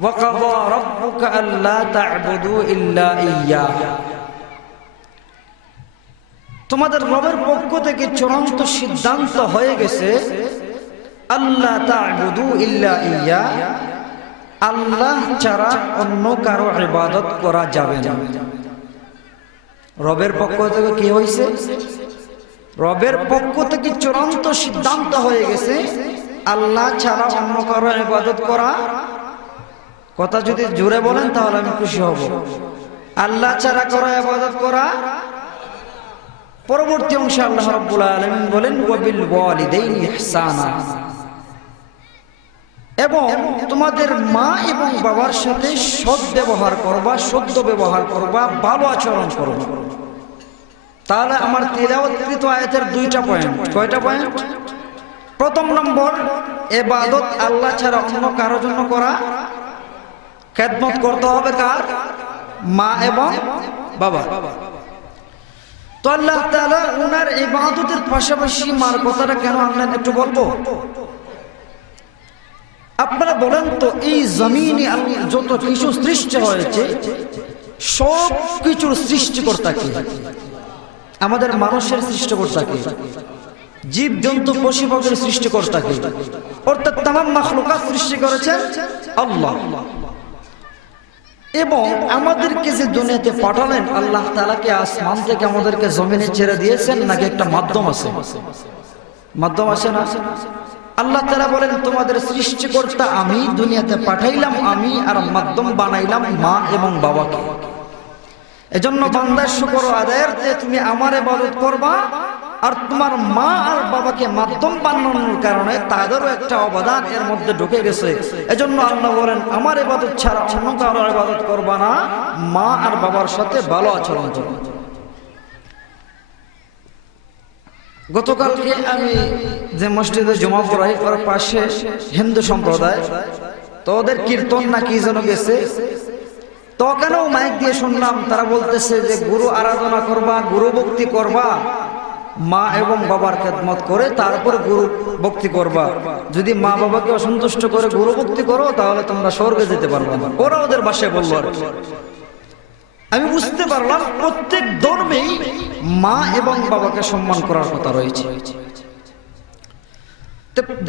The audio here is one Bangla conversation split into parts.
وَقَضَى رَبُّكَ أَلَّا تَعْبُدُوا إِلَّا إِيَّاهُ। তোমাদের রবের পক্ষ থেকে চূড়ান্ত সিদ্ধান্ত হয়ে গেছে আল্লাহ তা'বুদু ইল্লা ইয়্যা, আল্লাহ ছাড়া অন্য কারো ইবাদত করা যাবে না। রবের পক্ষ থেকে কি হয়েছে? রবের পক্ষ থেকে চূড়ান্ত সিদ্ধান্ত হয়ে গেছে আল্লাহ ছাড়া অন্য কারো ইবাদত করা। কথা যদি জোরে বলেন তাহলে আমি খুশি হব। আল্লাহ ছাড়া কারো ইবাদত করা। পরবর্তী অংশে আল্লাহ রাব্বুল আলামিন বলেন ওয়াবিল ওয়ালিদাইনি ইহসানা, এবং তোমাদের মা এবং বাবার সাথে সৎ ব্যবহার করবা, শুদ্ধ ব্যবহার করবা, ভালো আচরণ করবা। তাহলে আমার তিলাওয়াতকৃত আয়াতের দুইটা পয়েন্ট। কয়টা পয়েন্ট? প্রথম নম্বর, ইবাদত আল্লাহ ছাড়া অন্য কারোর জন্য করা। খেদমত করতে হবে কার? মা এবং বাবা। তো আল্লাহ তাআলা ওনার ইবাদতের পাশাপাশি মার কথাটা কেন আনলেন একটু বলবো। আপনারা বলেন তো, এই জমিনে যত কিছু সৃষ্টি হয়েছে সব কিছুর সৃষ্টিকর্তা কে? আমাদের মানুষের সৃষ্টিকর্তা কে? জীব জন্তু পশু পাখির সৃষ্টিকর্তা কে? অর্থাৎ তামাম মাখলুকাত সৃষ্টি করেছেন আল্লাহ। এবং আমাদেরকে যে দুনিয়াতে পাঠালেন আল্লাহ তাআলা কি আসমান থেকে আমাদেরকে জমিনে ছেড়ে দিয়েছেন নাকি একটা মাধ্যম আছে? মাধ্যম আছে না? আল্লাহ তাআলা বলেন তোমাদের সৃষ্টিকর্তা আমি, দুনিয়াতে পাঠাইলাম আমি, আর মাধ্যম বানাইলাম মা এবং বাবাকে। এজন্য বান্দার শুকর আদায়ের যে তুমি আমার ইবাদত করবা, আর তোমার মা আর বাবাকে মাধ্যম বানানোর কারণে তাদেরও একটা অবদান এর মধ্যে ঢুকে গেছে। এজন্য আল্লাহ বলেন আমার ইবাদত ছাড়া অন্য কারো ইবাদত করবা না, মা আর বাবার সাথে ভালো আচরণ করো। গতকালকে আমি যে মসজিদে জমা পড়াই, ওর পাশে হিন্দু সম্প্রদায়, তো ওদের কীর্তন না কি যেন গেছে, তো ওখানেও মাইক দিয়ে শুনলাম তারা বলতেছে যে গুরু আরাধনা করবা, গুরু ভক্তি করবা, মা এবং বাবার খেদমত করে তারপর গুরু ভক্তি করবা। যদি মা বাবাকে অসন্তুষ্ট করে গুরু ভক্তি করো তাহলে তোমরা স্বর্গে যেতে পারবে না। ওরা ওদের ভাষায় বললো আর কি। আমি বুঝতে পারলাম প্রত্যেক ধর্মেই মা এবং বাবাকে সম্মান করার কথা রয়েছে।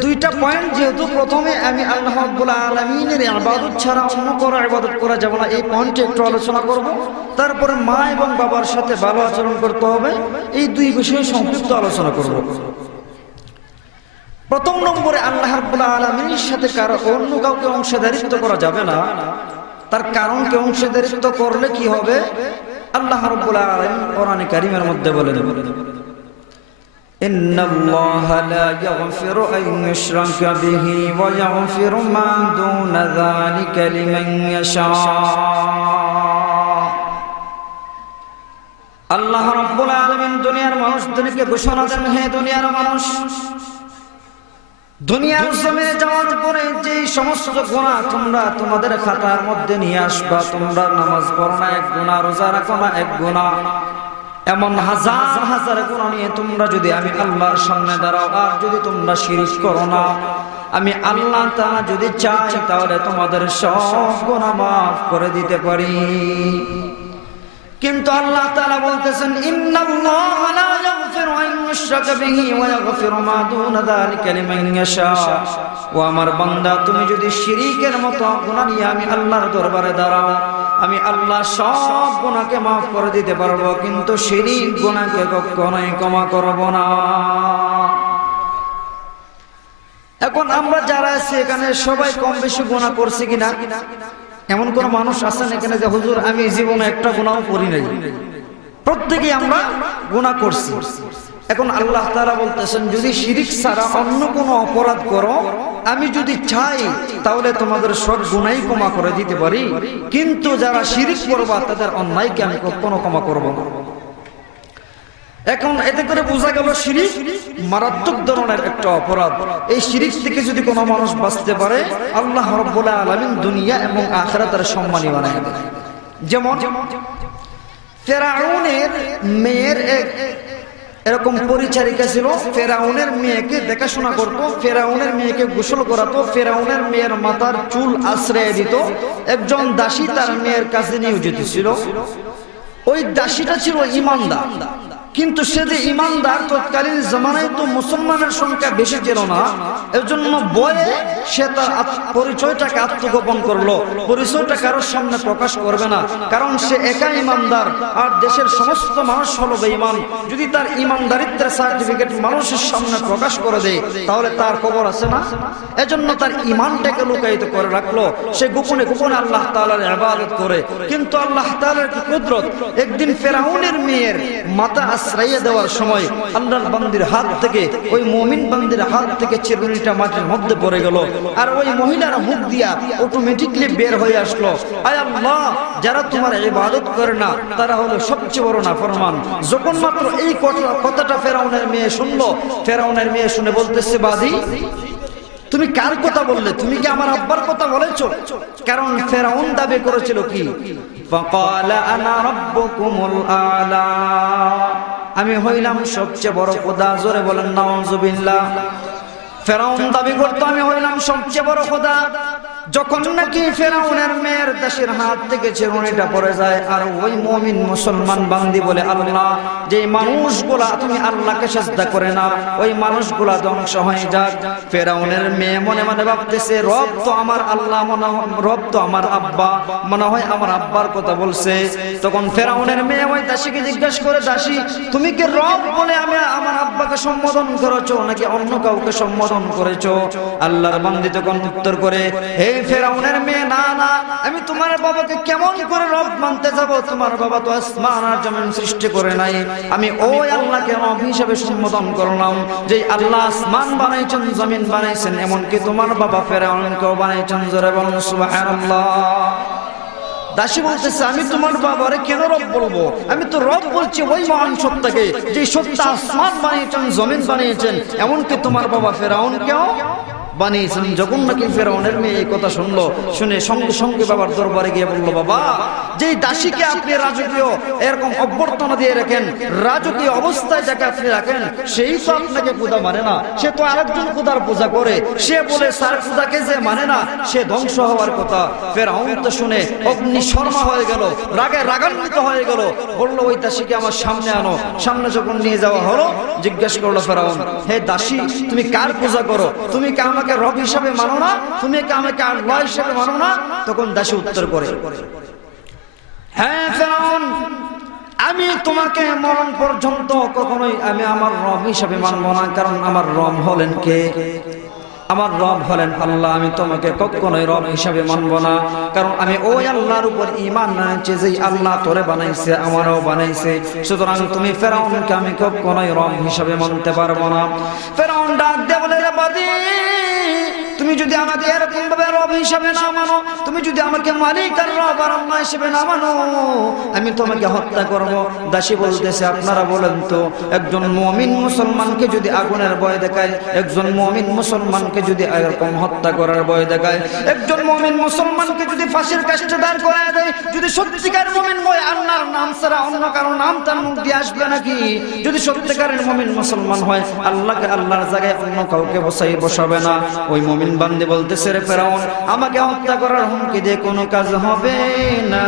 দুইটা পয়েন্ট যেহেতু, প্রথমে আমি আল্লাহ রাব্বুল আলামিনের ইবাদত ছাড়া অন্য কারো ইবাদত করা যাবে না, এই পয়েন্টে একটু আলোচনা করব। তারপরে মা এবং বাবার সাথে ভালো আচরণ করতে হবে, এই দুই বিষয়ে সংক্ষিপ্ত আলোচনা করব। প্রথম নম্বরে আল্লাহ রাব্বুল আলামিনের সাথে কারো অন্য কাউকে অংশীদারিত্ব করা যাবে না। তার কারণকে অংশীদারিত্ব করলে কি হবে? আল্লাহ রাব্বুল আলামিন কোরআনে কারীমের মধ্যে বলেন ইন্নাল্লাহা লা ইয়াগফিরু আন ইউশরাকা বিহি ওয়া ইয়াগফিরু মা দুনা যালিকা লিমান ইয়াশা। আল্লাহ রাব্বুল আলামিন দুনিয়ার মানুষদেরকে ঘোষণা দেন, হে দুনিয়ার মানুষ, দুনিয়ার জমিনে যাওয়ার পরে যে সমস্ত গুনাহ তোমরা তোমাদের খাতার মধ্যে নিয়ে আসবা, তোমরা নামাজ পড়ো না এক গুনাহ, রোজা রাখো না এক গুনাহ, এমন হাজার হাজার গুনাহ নিয়ে তোমরা যদি আমি আল্লাহর সামনে দাঁড়াও, আর যদি তোমরা শিরক করো না, আমি আল্লাহ তাআলা যদি চাই তাহলে তোমাদের সব গুনাহ মাফ করে দিতে পারি। কিন্তু আল্লাহ তাআলা বলতেছেন ইন্নাল্লাহা লা ইয়াগফিরু আন ইউশরাকা বিহি ওয়া ইয়াগফিরু মা দুনা যালিকা লিমান ইয়াশা। ও আমার বান্দা, তুমি যদি শিরকের মতো গুনাহ নিয়ে আমি আল্লাহর দরবারে দাঁড়াও, আমি আল্লাহ সব গুনাহকে মাফ করে দিতে পারবো, কিন্তু শিরক গুনাহকে কখনোই ক্ষমা করব না। এখন আমরা যারা আছি এখানে সবাই কম বেশি গুনাহ করছি কিনা? এমন কোন মানুষ আছেন এখানে যে হুজুর আমি জীবনে একটা গুনাহ করি নাই? প্রত্যেকেই আমরা গুনাহ করছি। এখন আল্লাহ তাআলা বলতেছেন যদি শিরক ছাড়া অন্য কোনো অপরাধ করো, আমি যদি চাই তাহলে তোমাদের সব গুনাহই ক্ষমা করে দিতে পারি, কিন্তু যারা শিরক করবা তাদের অন্যায়কে আমি কখনো ক্ষমা করব না। এখন এতে করে বোঝা গেল শিরক মারাত্মক ধরনের একটা অপরাধ। এই শিরক থেকে যদি কোনো মানুষ বাঁচতে পারে, আল্লাহ রাব্বুল আলামিন দুনিয়া এবং আখিরাতের সম্মানী বানায় দেন। যেমন ফেরাউনের মেয়ের এক এরকম পরিচারিকা ছিল, ফেরাউনের মেয়েকে দেখাশোনা করত, ফেরাউনের মেয়েকে গোসল করাতো, ফেরাউনের মেয়ের মাথার চুল আশ্রয় দিত। একজন দাসী তার মেয়ের কাছে নিয়োজিত ছিল। ওই দাসীটা ছিল ইমানদার, কিন্তু সে যে ইমানদার, তৎকালীন জামানায় তো মুসলমানের সংখ্যা বেশি ছিল না, এর জন্য বয়ে সে তার পরিচয়টাকে আত্মগোপন করলো। পরিচয়টা কারোর সামনে প্রকাশ করবে না, কারণ সে একা ইমানদার আর দেশের সমস্ত মানুষ হলো বেঈমান। যদি তার ইমানদারিত্বের সার্টিফিকেট মানুষের সামনে প্রকাশ করে দেয় তাহলে তার খবর আছে না। এজন্য তার ইমানটাকে লুকায়িত করে রাখলো। সে গোপনে গোপনে আল্লাহ তাআলার ইবাদত করে। কিন্তু আল্লাহ তাআলার কি কুদরত, একদিন ফেরাউনের মেয়ের মাথা আশ্রয় দেওয়ার সময় আল্লাহর বান্দির হাত থেকে, ওই মুমিন বান্দির হাত থেকে চিরুনিটা মাটির মধ্যে পড়ে গেল, আর ওই মহিলার মুখ দিয়া অটোমেটিকলি বের হয়ে আসলো, আয় আল্লাহ, যারা তোমার ইবাদত করে না তারা হলো সবচেয়ে বড় নাফরমান। যখন মাত্র এই কথাটা ফেরাউনের মেয়ে শুনলো, ফেরাউনের মেয়ে শুনে বলতেছে, বাদী, তুমি কার কথা বললে? তুমি কি আমার আব্বার কথা বলেছো? কারণ ফেরাউন দাবি করেছিল কি, ফাকালা আনা রাব্বুকুমুল আলা, আমি হইলাম সবচেয়ে বড় খোদা। জোরে বলেন নাউজুবিল্লাহ। ফেরাউন দাবি করতো আমি হইলাম সবচেয়ে বড় খোদা। যখন নাকি ফেরাউনের মেয়ের দাসীর হাত থেকে চিরুনিটা পড়ে যায়, আর ওই মুমিন মুসলমান বান্দি বলে, আল্লাহ, যে মানুষগুলা তুমি আল্লাহকে সিজদা করে না, ওই মানুষগুলা ধ্বংস হয়ে যাক। ফেরাউনের মেয়ে মনে মনে ভাবতেছে, রব তো আমার আল্লাহ, রব তো আমার আব্বা, মনে হয় আমার আব্বার কথা বলছে। তখন ফেরাউনের মেয়ে ওই দাসীকে জিজ্ঞাসা করে, দাসী, তুমি কি রব বলে আমি আমার আব্বাকে সম্বোধন করেছো নাকি অন্য কাউকে সম্বোধন করেছো? আল্লাহর বান্দি তখন উত্তর করে, হে ফেরাউনের মেয়ে, না না, আমি তোমার বাবাকে কেমন করে রব মানতে যাব? তোমার বাবা তো আসমান আর জমিন সৃষ্টি করে নাই। আমি ওই আল্লাহকে রব হিসেবে সম্বোধন করলাম, যে আল্লাহ আসমান বানাইছেন, জমিন বানাইছেন, এমনকি তোমার বাবা ফেরাউনকেও বানাইছেন। জোরে বলুন সুবহানাল্লাহ। দাসী বলতেছে, আমি তোমার বাবারে কেন রব বলবো? আমি তো রব বলছি ওই মহান সত্তাকে, যে সত্তা আসমান বানিয়েছেন, জমিন বানিয়েছেন, এমনকি তোমার বাবা ফেরাউনকেও বানিয়েছেন। যখন নাকি ফেরাউনের মেয়ে এই কথা শুনলো, শুনে সঙ্গে সঙ্গে বাবার দরবারে গিয়ে বললো, বাবা, যেই দাসীকে আপনি রাজকীয় এরকম অভ্যর্থনা দিয়ে রাখেন, রাজকীয় অবস্থায় যাকে আপনি রাখেন, সেই তো আপনাকে খোদা মানে না, সে তো আরেকজন খোদার পূজা করে। সে বলে স্যার খোদাকে যে মানে না, সে ধ্বংস হওয়ার কথা। ফেরাউন তো শুনে অগ্নি শর্মা হয়ে গেল, রাগে রাগান্বিত হয়ে গেল, বললো, ওই দাসীকে আমার সামনে আনো। সামনে যখন নিয়ে যাওয়া হলো, জিজ্ঞেস করলো ফেরাউন, হে দাসী, তুমি কার পূজা করো? তুমি কি আমাকে রব হিসাবে মানো না? তুমি কি আমাকে আল্লাহ হিসাবে মানো না? তখন দাসী উত্তর করে, হ্যাঁ ফেরাউন, আমি তোমাকে মরণ পর্যন্ত কখনোই আমি আমার রব হিসাবে মানবো না, কারণ আমার রব হলেন কে? আমার রব হলেন আল্লাহ। আমি তোমাকে কখনোই রব হিসাবে মানবো না, কারণ আমি ওই আল্লাহর উপর ঈমান আনছি, যে আল্লাহ তোরে বানাইছে, আমারও বানাইছে। সুতরাং তুমি ফেরাউনকে আমি কখনোই রব হিসাবে মানতে পারবো না। ফেরাউন ডাক দিয়ে বলে, রে বাদী, তুমি যদি আমাকে এরকম ভাবে রব হিসাবে না মানো, তুমি যদি আমাকে মালিক আর রব আর আল্লাহ হিসাবে না মানো, আমি তোমাকে হত্যা করব। দাসী বলতেছে, আপনারা বলেন তো, একজন মুমিন মুসলমানকে যদি আগুনের ভয় দেখায়, একজন মুমিন মুসলমানকে যদি এরকম হত্যা করার ভয় দেখায়, একজন মুমিন মুসলমানকে যদি ফাঁসির কাস্টে দাঁড় করায় দেয়, যদি সত্যিকার মুমিন হয়, আল্লাহর নাম ছাড়া অন্য কারো নাম তার মুখ দিয়ে আসবে নাকি? যদি সত্যিকারের মুমিন মুসলমান হয়, আল্লাহকে আল্লাহর জায়গায় অন্য কাউকে বসাবে না। ওই মুমিন বান্দি বলতেছে, রে ফেরাউন, আমাকে হত্যা করার হুমকি দিয়ে কোনো কাজ হবে না।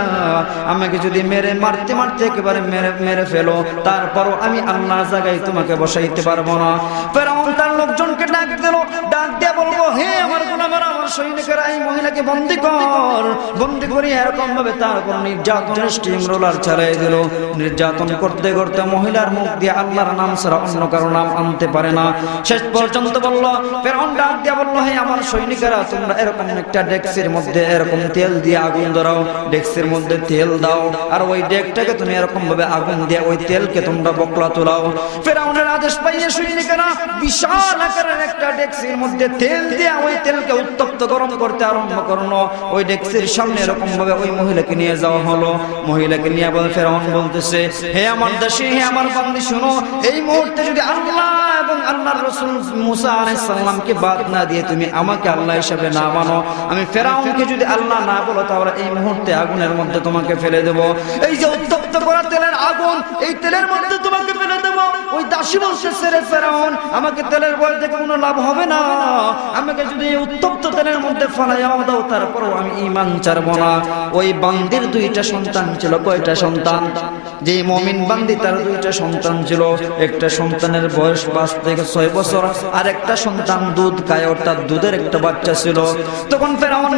আমাকে যদি মারতে মারতে একেবারে মেরে ফেলো, তারপরও আমি আল্লাহর জায়গায় তোমাকে বসাইতে পারবো না। ফেরাউন তার লোকজনকে ডাক দিল, ডাক দিয়ে বলবো, হে আমার গুনাহগার, আমার সৈনিকেরা, এই মহিলাকে বন্দী কর। বন্দী করি এরকম ভাবে তার উপর নির্যাতনের স্টিম রোলার চালাই দিল। নির্যাতন করতে করতে মহিলার মুখ দিয়ে আল্লাহর নাম ছাড়া অন্য কারো নাম আনতে পারে না। শেষ পর্যন্ত বললো, ফেরাউন ডাক দিয়ে বললো, হে আমার সৈনিকেরা, তোমরা এরকম একটা ডেক্সের মধ্যে এরকম তেল দিয়ে আগুন ধরাও, ডেক্সের মধ্যে তেল দাও, আর ওই ডেকটাকে তুমি এরকম ভাবে আগুন দিয়ে ওই তেলকে তোমরা বকলা তোলাও। ফেরাউনের আদেশ পাইয়ে সৈনিকেরা বিশাল আকারের একটা ডেক্সের মধ্যে তেল দিয়ে ওই তেলকে উত্তপ্ত গরম করতে আরম্ভ করলো। ওই ডেক্সের সামনে এরকম ভাবে ওই মহিলাকে নিয়ে যাওয়া হলো। মহিলাকে নিয়ে বলে, ফেরাউন বলতেছে, হে আমার দাসী, হে আমার বান্দি, শোনো, এই মুহূর্তে যদি আল্লাহ এবং আল্লাহর রাসূল মুসা আলাইহিস সালামকে বাদ না দিয়ে তুমি আমাকে আল্লাহ হিসাবে না মানো, আমি ফেরাউনকে যদি আল্লাহ না বলো, তাহলে এই মুহূর্তে আগুনের মধ্যে তোমাকে ফেলে দেব। এই যে উত্তপ্ত করা তেলের আগুন, এই তেলের মধ্যে তোমাকে ফেলে দেব। ওই দাসী বলতেছে, রে ফেরাউন, আমাকে তেলের বয় থেকে কোনো লাভ হবে না, আমাকে যদি উত্তপ্ত তেলের মধ্যে ফেলাইয়া দাও তারপরও আমি ঈমান ছাড়ব না। ওই বান্দির দুইটা সন্তান ছিল। কয়টা সন্তান? যে মুমিন বান্দি তার দুইটা সন্তান ছিল। একটা সন্তানের বয়স 5 থেকে 6 বছর, আর একটা সন্তান দুধ খায়, অর্থাৎ দুধের একটা বাচ্চা ছিল। তখন ফেরাউন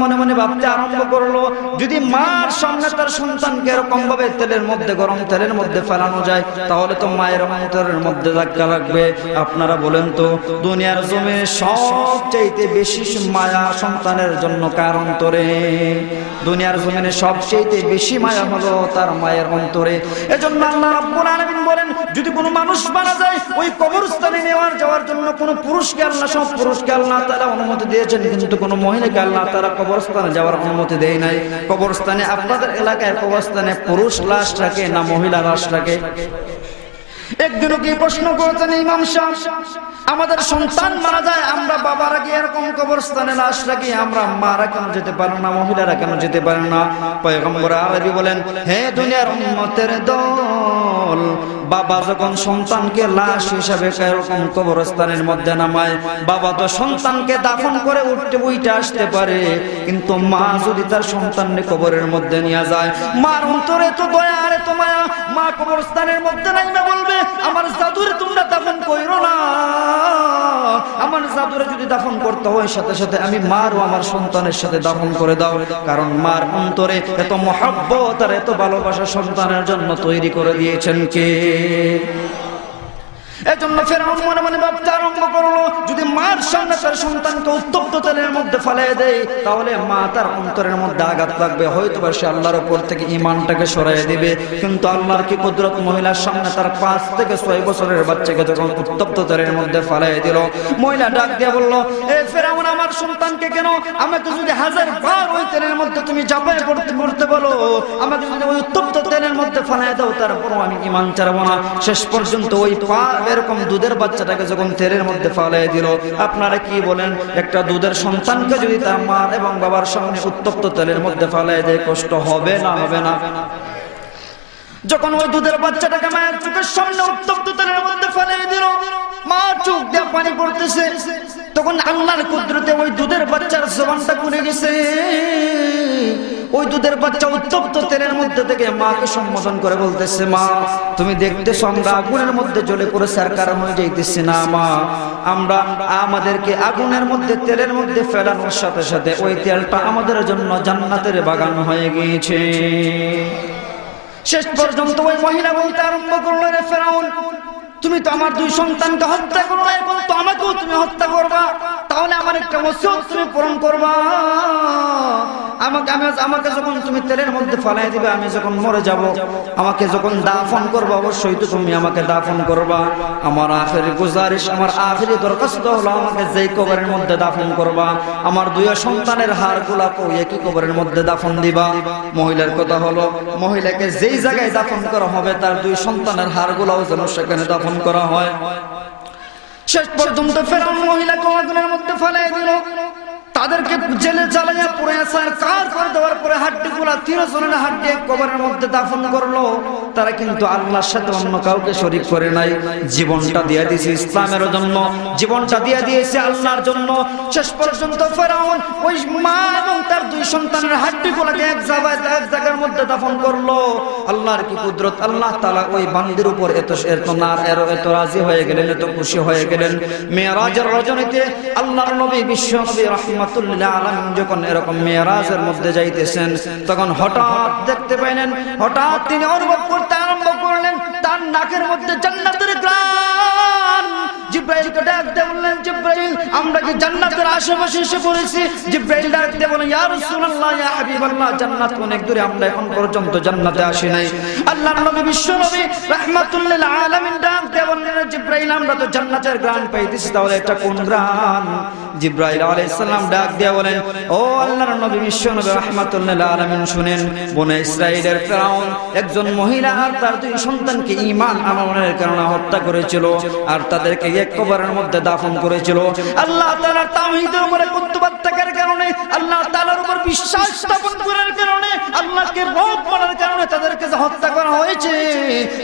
মনে মনে ভাবতে আরম্ভ করলো, যদি মার সামনে তার সন্তানকে এরকম ভাবে তেলের মধ্যে, গরম তেলের মধ্যে ফেলানো যায়, তাহলে তো মায়ের অন্তরের মধ্যে ধাক্কা লাগবে। আপনারা বলেন তো, দুনিয়ার জমিনে সবচেয়ে বেশি মায়া সন্তানের জন্য কার অন্তরে? দুনিয়ার জমিনে সবচেয়ে বেশি মায়া হলো তার মায়ের অন্তরে। এজন্য আল্লাহ রাব্বুল আলামিন বলেন, যদি কোনো মানুষ মারা যায়, ওই কবরস্থানে যাওয়ার জন্য কোনো পুরুষকে আল্লাহ, সব পুরুষকে আল্লাহ তাআলা অনুমতি দিয়েছেন, কিন্তু কোনো মহিলাকে আল্লাহ তাআলা কবরস্থানে যাওয়ার অনুমতি দেয় নাই। কবরস্থানে, আপনাদের এলাকায় কবরস্থানে পুরুষ লাশ রাখে না মহিলা লাশ রাখে? একদিনও কি প্রশ্ন করেছেন ইমাম সাহেব, আমাদের সন্তান মারা যায়, আমরা বাবারা কি এরকম কবরস্থানে লাশ রাখি, আমরা মারা কেন যেতে পারে না, মহিলারা কেন যেতে পারে না? পয়গম্বর আরবি বলেন, হে দুনিয়ার উম্মতের দল, বাবা যখন সন্তানকে লাশ হিসাবে এরকম কবরস্থানের মধ্যে নামায়, বাবা তো সন্তানকে দাফন করে উঠে আসতে পারে, কিন্তু মা যদি তার সন্তানকে কবরের মধ্যে নিয়ে যায়, মার অন্তরে তো দয়া আর তো মায়া, মা কবরস্থানের মধ্যে নাইমা বলবে, আমার জাদুরে তোমরা দাফন কইরো না, আমার জাদুরে যদি দাফন করতে হয় সাথে সাথে আমি মার ও আমার সন্তানের সাথে দাফন করে দাও। কারণ মার অন্তরে এত মহব্বত আর এত ভালোবাসা সন্তানের জন্য তৈরি করে দিয়েছেন কে? এজন্য ফেরাউন মনে মনে ভাবতে আরম্ভ করলো, যদি মার সামনে তার সন্তানকে উত্তপ্ত তেলের মধ্যে ফেলে দেয়, তাহলে মা তার অন্তরের মধ্যে আঘাত লাগবে, হয়তো বা সে আল্লাহর উপর থেকে ঈমানটাকে সরাইয়ে দিবে। কিন্তু আল্লাহর কি কুদরত, মহিলার সামনে তার 5 থেকে 6 বছরের বাচ্চাকে যখন উত্তপ্ত তেলের মধ্যে ফেলাই দিল, মহিলা ডাক দিয়ে বলল, এ ফেরাউন, আমার সন্তানকে কেন, আমাকে যদি 1000 বার ওই তেলের মধ্যে তুমি চাপাই পড়তে বলো, আমাকে যদি ওই উত্তপ্ত তেলের মধ্যে ফেলাই দাও, তারপরও আমি ঈমান ছাড়ব না। শেষ পর্যন্ত ওই এরকম দুধের বাচ্চাটাকে যখন তেলের মধ্যে ফেলাই দিল, আপনারা কি বলেন, একটা দুধের সন্তানকে যদি তার মা এবং বাবার সামনে উত্তপ্ত তেলের মধ্যে ফেলাই দেয়, কষ্ট হবে না হবে না? যখন ওই দুধের বাচ্চাটাকে মায়ের চোখের সামনে উত্তপ্ত তেলের মধ্যে ফেলাই দিল, মা চোখ দিয়ে পানি পড়তেছে, তখন আল্লাহর কুদরতে ওই দুধের বাচ্চার জবানটা খুলে গেছে। ওই দুধের বাচ্চা উত্তপ্ত তেলের মধ্যে থেকে মাকে সম্বোধন করে বলতেছে, মা তুমি দেখতেছো আমরা আগুনের মধ্যে জ্বলে পড়েছি, আর কারণ হয়ে যাইতেছি না মা, আমরা আমাদেরকে আগুনের মধ্যে তেলের মধ্যে ফেলানোর সাথে সাথে ওই তেলটা আমাদের জন্য জান্নাতের বাগান হয়ে গিয়েছে। শেষ পর্যন্ত ওই মহিলা বলতে আরম্ভ করলো, রে ফেরাউন, তুমি তো আমার 2 সন্তানকে হত্যা করলে, এখন তো আমাকেও তুমি হত্যা করবা, তাহলে আমার একটা ওসিয়ত তুমি পূরণ করবা। আমাকে যখন তুমি তেলের মধ্যে ফেলাই দিবে, আমি যখন মরে যাব, আমাকে যখন দাফন করবা, অবশ্যই তো তুমি আমাকে দাফন করবা। আমার আখেরি গুজারিশ, আমার আখেরি দরখাস্ত হলো, আমাকে যেই কবরের মধ্যে দাফন করবা, আমার 2 সন্তানের হাড়গুলাকে একই কবরের মধ্যে দাফন দিবা। মহিলার কথা হলো, মহিলাকে যেই জায়গায় দাফন করা হবে, তার 2 সন্তানের হাড়গুলাও যেন সেখানে দাফন করা হয়। শেষ পর্যন্ত ফেরাউন মহিলাকে আগুনের মধ্যে ফেলাই দিল, তাদেরকে জেলে জ্বালাইয়া পুড়ে কার করে দেওয়ার পরে হাড্ডিগুলা 3 জনের হাড্ডি কবরের মধ্যে দাফন করলো। তারা কিন্তু আল্লাহর সাথে অন্য কাউকে শরীক করে নাই, জীবনটা দিয়ে দিয়েছে ইসলামের জন্য, জীবনটা দিয়ে দিয়েছে আল্লাহর জন্য। শেষ পর্যন্ত ফেরাউন ওই মা এবং তার 2 সন্তানের হাড্ডিগুলাকে এক জায়গার মধ্যে দাফন করলো। আল্লাহর কি কুদরত, আল্লাহ তাআলা ওই বান্দির উপর এত এত রাজি হয়ে গেলেন, এত খুশি হয়ে গেলেন। মেরাজের রজনীতে আল্লাহর নবী, বিশ্ব নবী রাহমাতুল্লিল আলামিন যখন এরকম মেরাজের মধ্যে যাইতেছেন, তখন হঠাৎ দেখতে পাইলেন, হঠাৎ তিনি অনুভব করতে আরম্ভ করলেন, তার নাকের মধ্যে জান্নাতের ঘ্রাণ। জিব্রাইলকে ডাক দিয়ে বললেন, জিব্রাইল, আমরা কি জান্নাতের আশেপাশে এসে পড়েছি? জিব্রাইল ডাক দিয়ে বলেন, ইয়া রাসূলুল্লাহ, ইয়া হাবিবাল্লাহ, জান্নাত অনেক দূরে, আমরা এখন পর্যন্ত জান্নাতে আসি নাই। আল্লাহর নবী, বিশ্ব নবী রাহমাতুল্লিল আলামিন ডাক দিয়ে বললেন, জিব্রাইল, আমরা তো জান্নাতের ঘ্রাণ পাইতেছি, তাহলে এটা কোন ঘ্রাণ? জিব্রাইল আলাইহিস সালাম ডাক দিয়ে বলেন, ও আল্লাহর নবী, বিশ্ব নবী রাহমাতুল্লিল আলামিন, শুনেন, বনে ইসরাইলের ফিরআউন একজন মহিলা আর তার 2 সন্তানকে ঈমান আনয়নের কারণে হত্যা করেছিল, আর তাদেরকে এক কবরের মধ্যে দাফন করেছিল। আল্লাহ তাআলার তাওহীদের উপরে কুতুবাত থাকার কারণে, আল্লাহ তাআলার উপর বিশ্বাস স্থাপন করার কারণে আল্লাহকে রব মানার কারণে তাদেরকে হত্যা করা হয়েছে,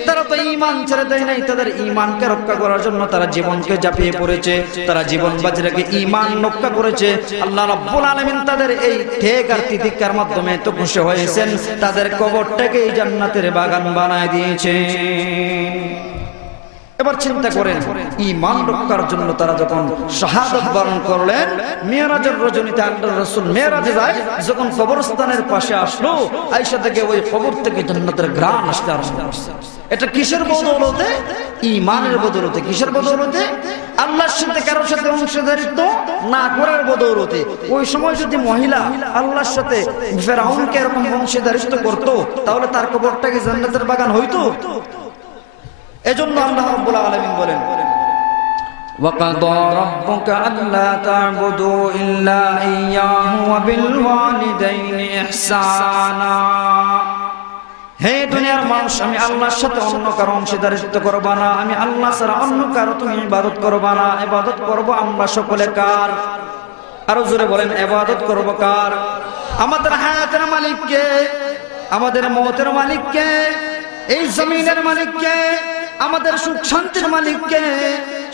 তারা তো ঈমান ছেড়ে দেয় নাই। তাদের ঈমানকে রক্ষা করার জন্য তারা জীবনকে ঝাঁপিয়ে পড়েছে, তারা জীবন বাজি রেখে ঈমান রক্ষা করেছে। আল্লাহ রাব্বুল আলামিন তাদের এই ঠেক আর তিতিক্ষার মাধ্যমে তো খুশি হয়েছেন, তাদের কবরটাকে এই জান্নাতের বাগান বানায় দিয়েছে। এবার চিন্তা করেন, ঈমান রক্ষার জন্য তারা যখন শাহাদাত বরণ করলেন, মিরাজের রজনীতে আল্লাহর রাসূল মিরাজে যায়, যখন কবরস্থানের পাশে আসলো, আয়েশা থেকে ওই কবর থেকে জান্নাতের ঘ্রাণ আসতে আরম্ভ করছে। এটা কিসের বদৌলতে? ঈমানের বদৌলতে। কিসের বদৌলতে? আল্লাহর সাথে কারোর সাথে অংশীদারিত্ব না করার বদৌলতে। ওই সময় যদি মহিলা আল্লাহর সাথে ফেরাউনকে এরকম অংশীদারিত্ব করতো, তাহলে তার কবরটা কি জান্নাতের বাগান হইতো? এজন্য আল্লাহ রাব্বুল আলামিন বলেন, ওয়াকাদা রাব্বুকা আল্লা তা'বুদু ইল্লা ইয়্যাহু ওয়া বিল ওয়ালিদাইনি ইহসানা। হে দুনিয়ার মানুষ, আমি আল্লাহর সাথে অন্য কারো অংশীদারিত্ব করব না, আমি আল্লাহ ছাড়া অন্য কারো তুমি ইবাদত করব না। ইবাদত করব আমরা সকলে কার? আরো জোরে বলেন, ইবাদত করব কার? আমাদের হায়াতের মালিক কে? আমাদের মওতের মালিক কে? এই জমিনের মালিক কে? আমাদের সুখ শান্তির মালিক কে?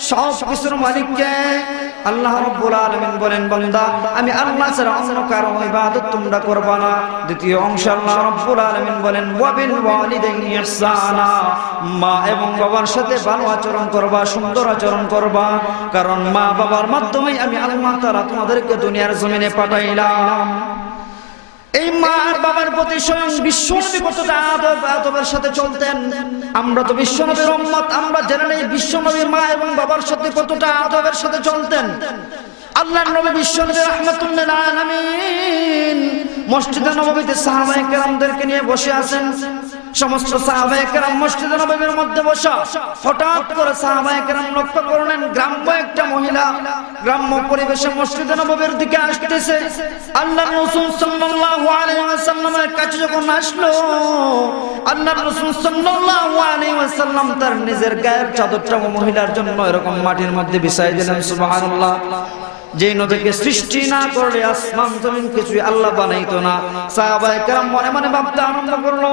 সব কিছুর মালিক কে? আল্লাহ রাব্বুল আলামিন বলেন, বান্দা আমি আল্লাহ ছাড়া অন্য কারো ইবাদত তোমরা করবা না। দ্বিতীয় অংশ আল্লাহ রাব্বুল আলামিন বলেন, ওয়া বিল ওয়ালিদাইনি ইহসানা, মা এবং বাবার সাথে ভালো আচরণ করবা, সুন্দর আচরণ করবা, কারণ মা বাবার মাধ্যমেই আমি আল্লাহ তাআলা তোমাদেরকে দুনিয়ার জমিনে পাঠাইলাম। এই মা আর বাবার প্রতি স্বয়ং বিশ্বনবী কতটা আদবের সাথে চলতেন। আমরা তো বিশ্বনবীর উম্মত, আমরা জেনে নেই বিশ্বনবী মা এবং বাবার সাথে কতটা আদবের সাথে চলতেন। আল্লাহর নবী বিশ্বনবী রাহমাতুল লিল আলামিন মসজিদে নববীতে সাহাবায়ে কেরামদেরকে নিয়ে বসে আছেন। সমস্ত সাহাবায়ে কেরাম মসজিদে নববীর মধ্যে বসা, হঠাৎ করে সাহাবায়ে কেরাম লক্ষ্য করলেন গ্রাম্য একটা মহিলা গ্রাম্য পরিবেশে মসজিদে নববীর দিকে আসতেছে। আল্লাহর রাসূল সাল্লাল্লাহু আলাইহি ওয়াসাল্লামের কাছে যখন আসলো, আল্লাহর রাসূল সাল্লাল্লাহু আলাইহি ওয়াসাল্লাম তার নিজের গায়ের চাদরটা মহিলার জন্য এরকম মাটির মধ্যে বিছাই দিলেন। সুবহানাল্লাহ। যে নবীকে সৃষ্টি না করলে আসমান জমিন কিছুই আল্লাহ বানাইতো না। সাহাবায়ে কেরাম মনে মনে ভাবতে আরম্ভ করলো,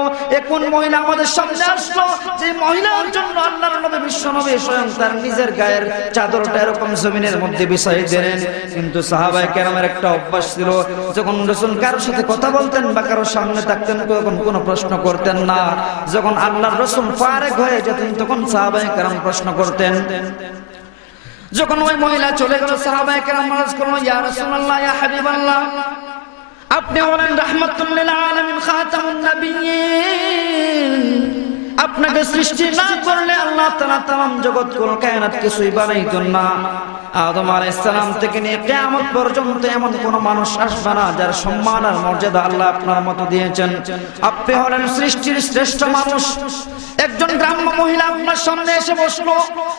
কোন মহিলা আমাদের সামনে আসলো যে মহিলার জন্য আল্লাহর নবী বিশ্বনবী স্বয়ং তার নিজের গায়ের চাদরটা এরকম জমিনের মধ্যে বিছাই দিলেন। কিন্তু সাহাবায়ে কেরামের একটা অভ্যাস ছিল, যখন রাসূল কারোর সাথে কথা বলতেন বা কারোর সামনে থাকতেন তখন কোনো প্রশ্ন করতেন না। যখন আল্লাহর রাসূল ফারেক হয়ে যেতেন তখন সাহাবায়ে কেরাম প্রশ্ন করতেন। যখন ওই মহিলা চলে গেল, সাহাবায়ে কেরাম আরজ করলেন, ইয়া রাসূলুল্লাহ, ইয়া হাবিবাল্লাহ, আপনি হলেন রাহমাতুল লিল আলামিন, খাতামুন নবিয়্যিন। আপনাকে সৃষ্টি না করলে আল্লাহ তাআলা तमाम জগৎ কোন কায়নাত কিছুই বানাইতেন না। আদম আলাইহিস সালাম থেকে নিয়ে কিয়ামত পর্যন্ত এমন কোন মানুষ আসবে না যার সম্মান আর মর্যাদা আল্লাহ আপনার মতো দিয়েছেন। আপনি হলেন সৃষ্টির শ্রেষ্ঠ মানুষ। একজন গ্রাম্য মহিলা আপনার সামনে এসে বসলো,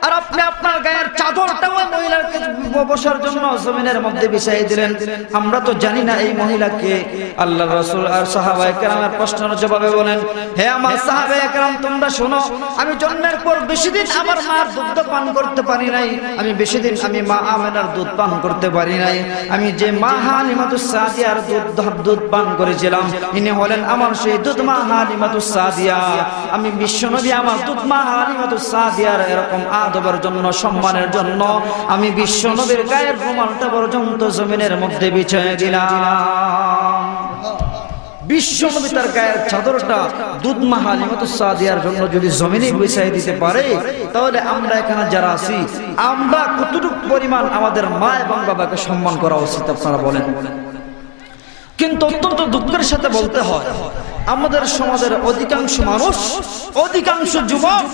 আর আপনি আপনার গায়ের চাদরটা ওই মহিলাকে বসার জন্য জমিনের মধ্যে বিছাই দিলেন। আমরা তো জানি না এই মহিলাকে। আল্লাহর রাসূল আর সাহাবায়ে কেরামের প্রশ্নের জবাবে বলেন, হে আমার সাহাবায়ে কেরাম, তোমরা শোনো, আমি জন্মের পর বেশি দিন আমার মার দুধ পান করতে পারি নাই। আমি বেশি দিন আমি মা আমেনার দুধ পান করতে পারি নাই। আমি যে মা হালিমাতুস সাদিয়ার দুধ পান করেছিলাম, ইনি হলেন আমার সেই দুধ মা হালিমাতুস সাদিয়া। আমি বিশ্বনবী আমার দুধ মা হালিমাতুস সাদিয়ার এরকম আদবের জন্য, সম্মানের জন্য আমি বিশ্বনবীর গায়ের রুমালটা পর্যন্ত জমিনের মধ্যে বিছিয়ে দিলাম। বিশ্বনবী তার গায়ের চাদরটা দুধ মা হালিমাতুস সাদিয়ার জন্য যদি জমিনে বিছাই দিতে পারে, তাহলে আমরা এখানে যারা আছি আমরা কতটুকু পরিমাণ আমাদের মা এবং বাবাকে সম্মান করা উচিত আপনারা বলেন। কিন্তু অত্যন্ত দুঃখের সাথে বলতে হয়, আমাদের সমাজের অধিকাংশ মানুষ, অধিকাংশ যুবক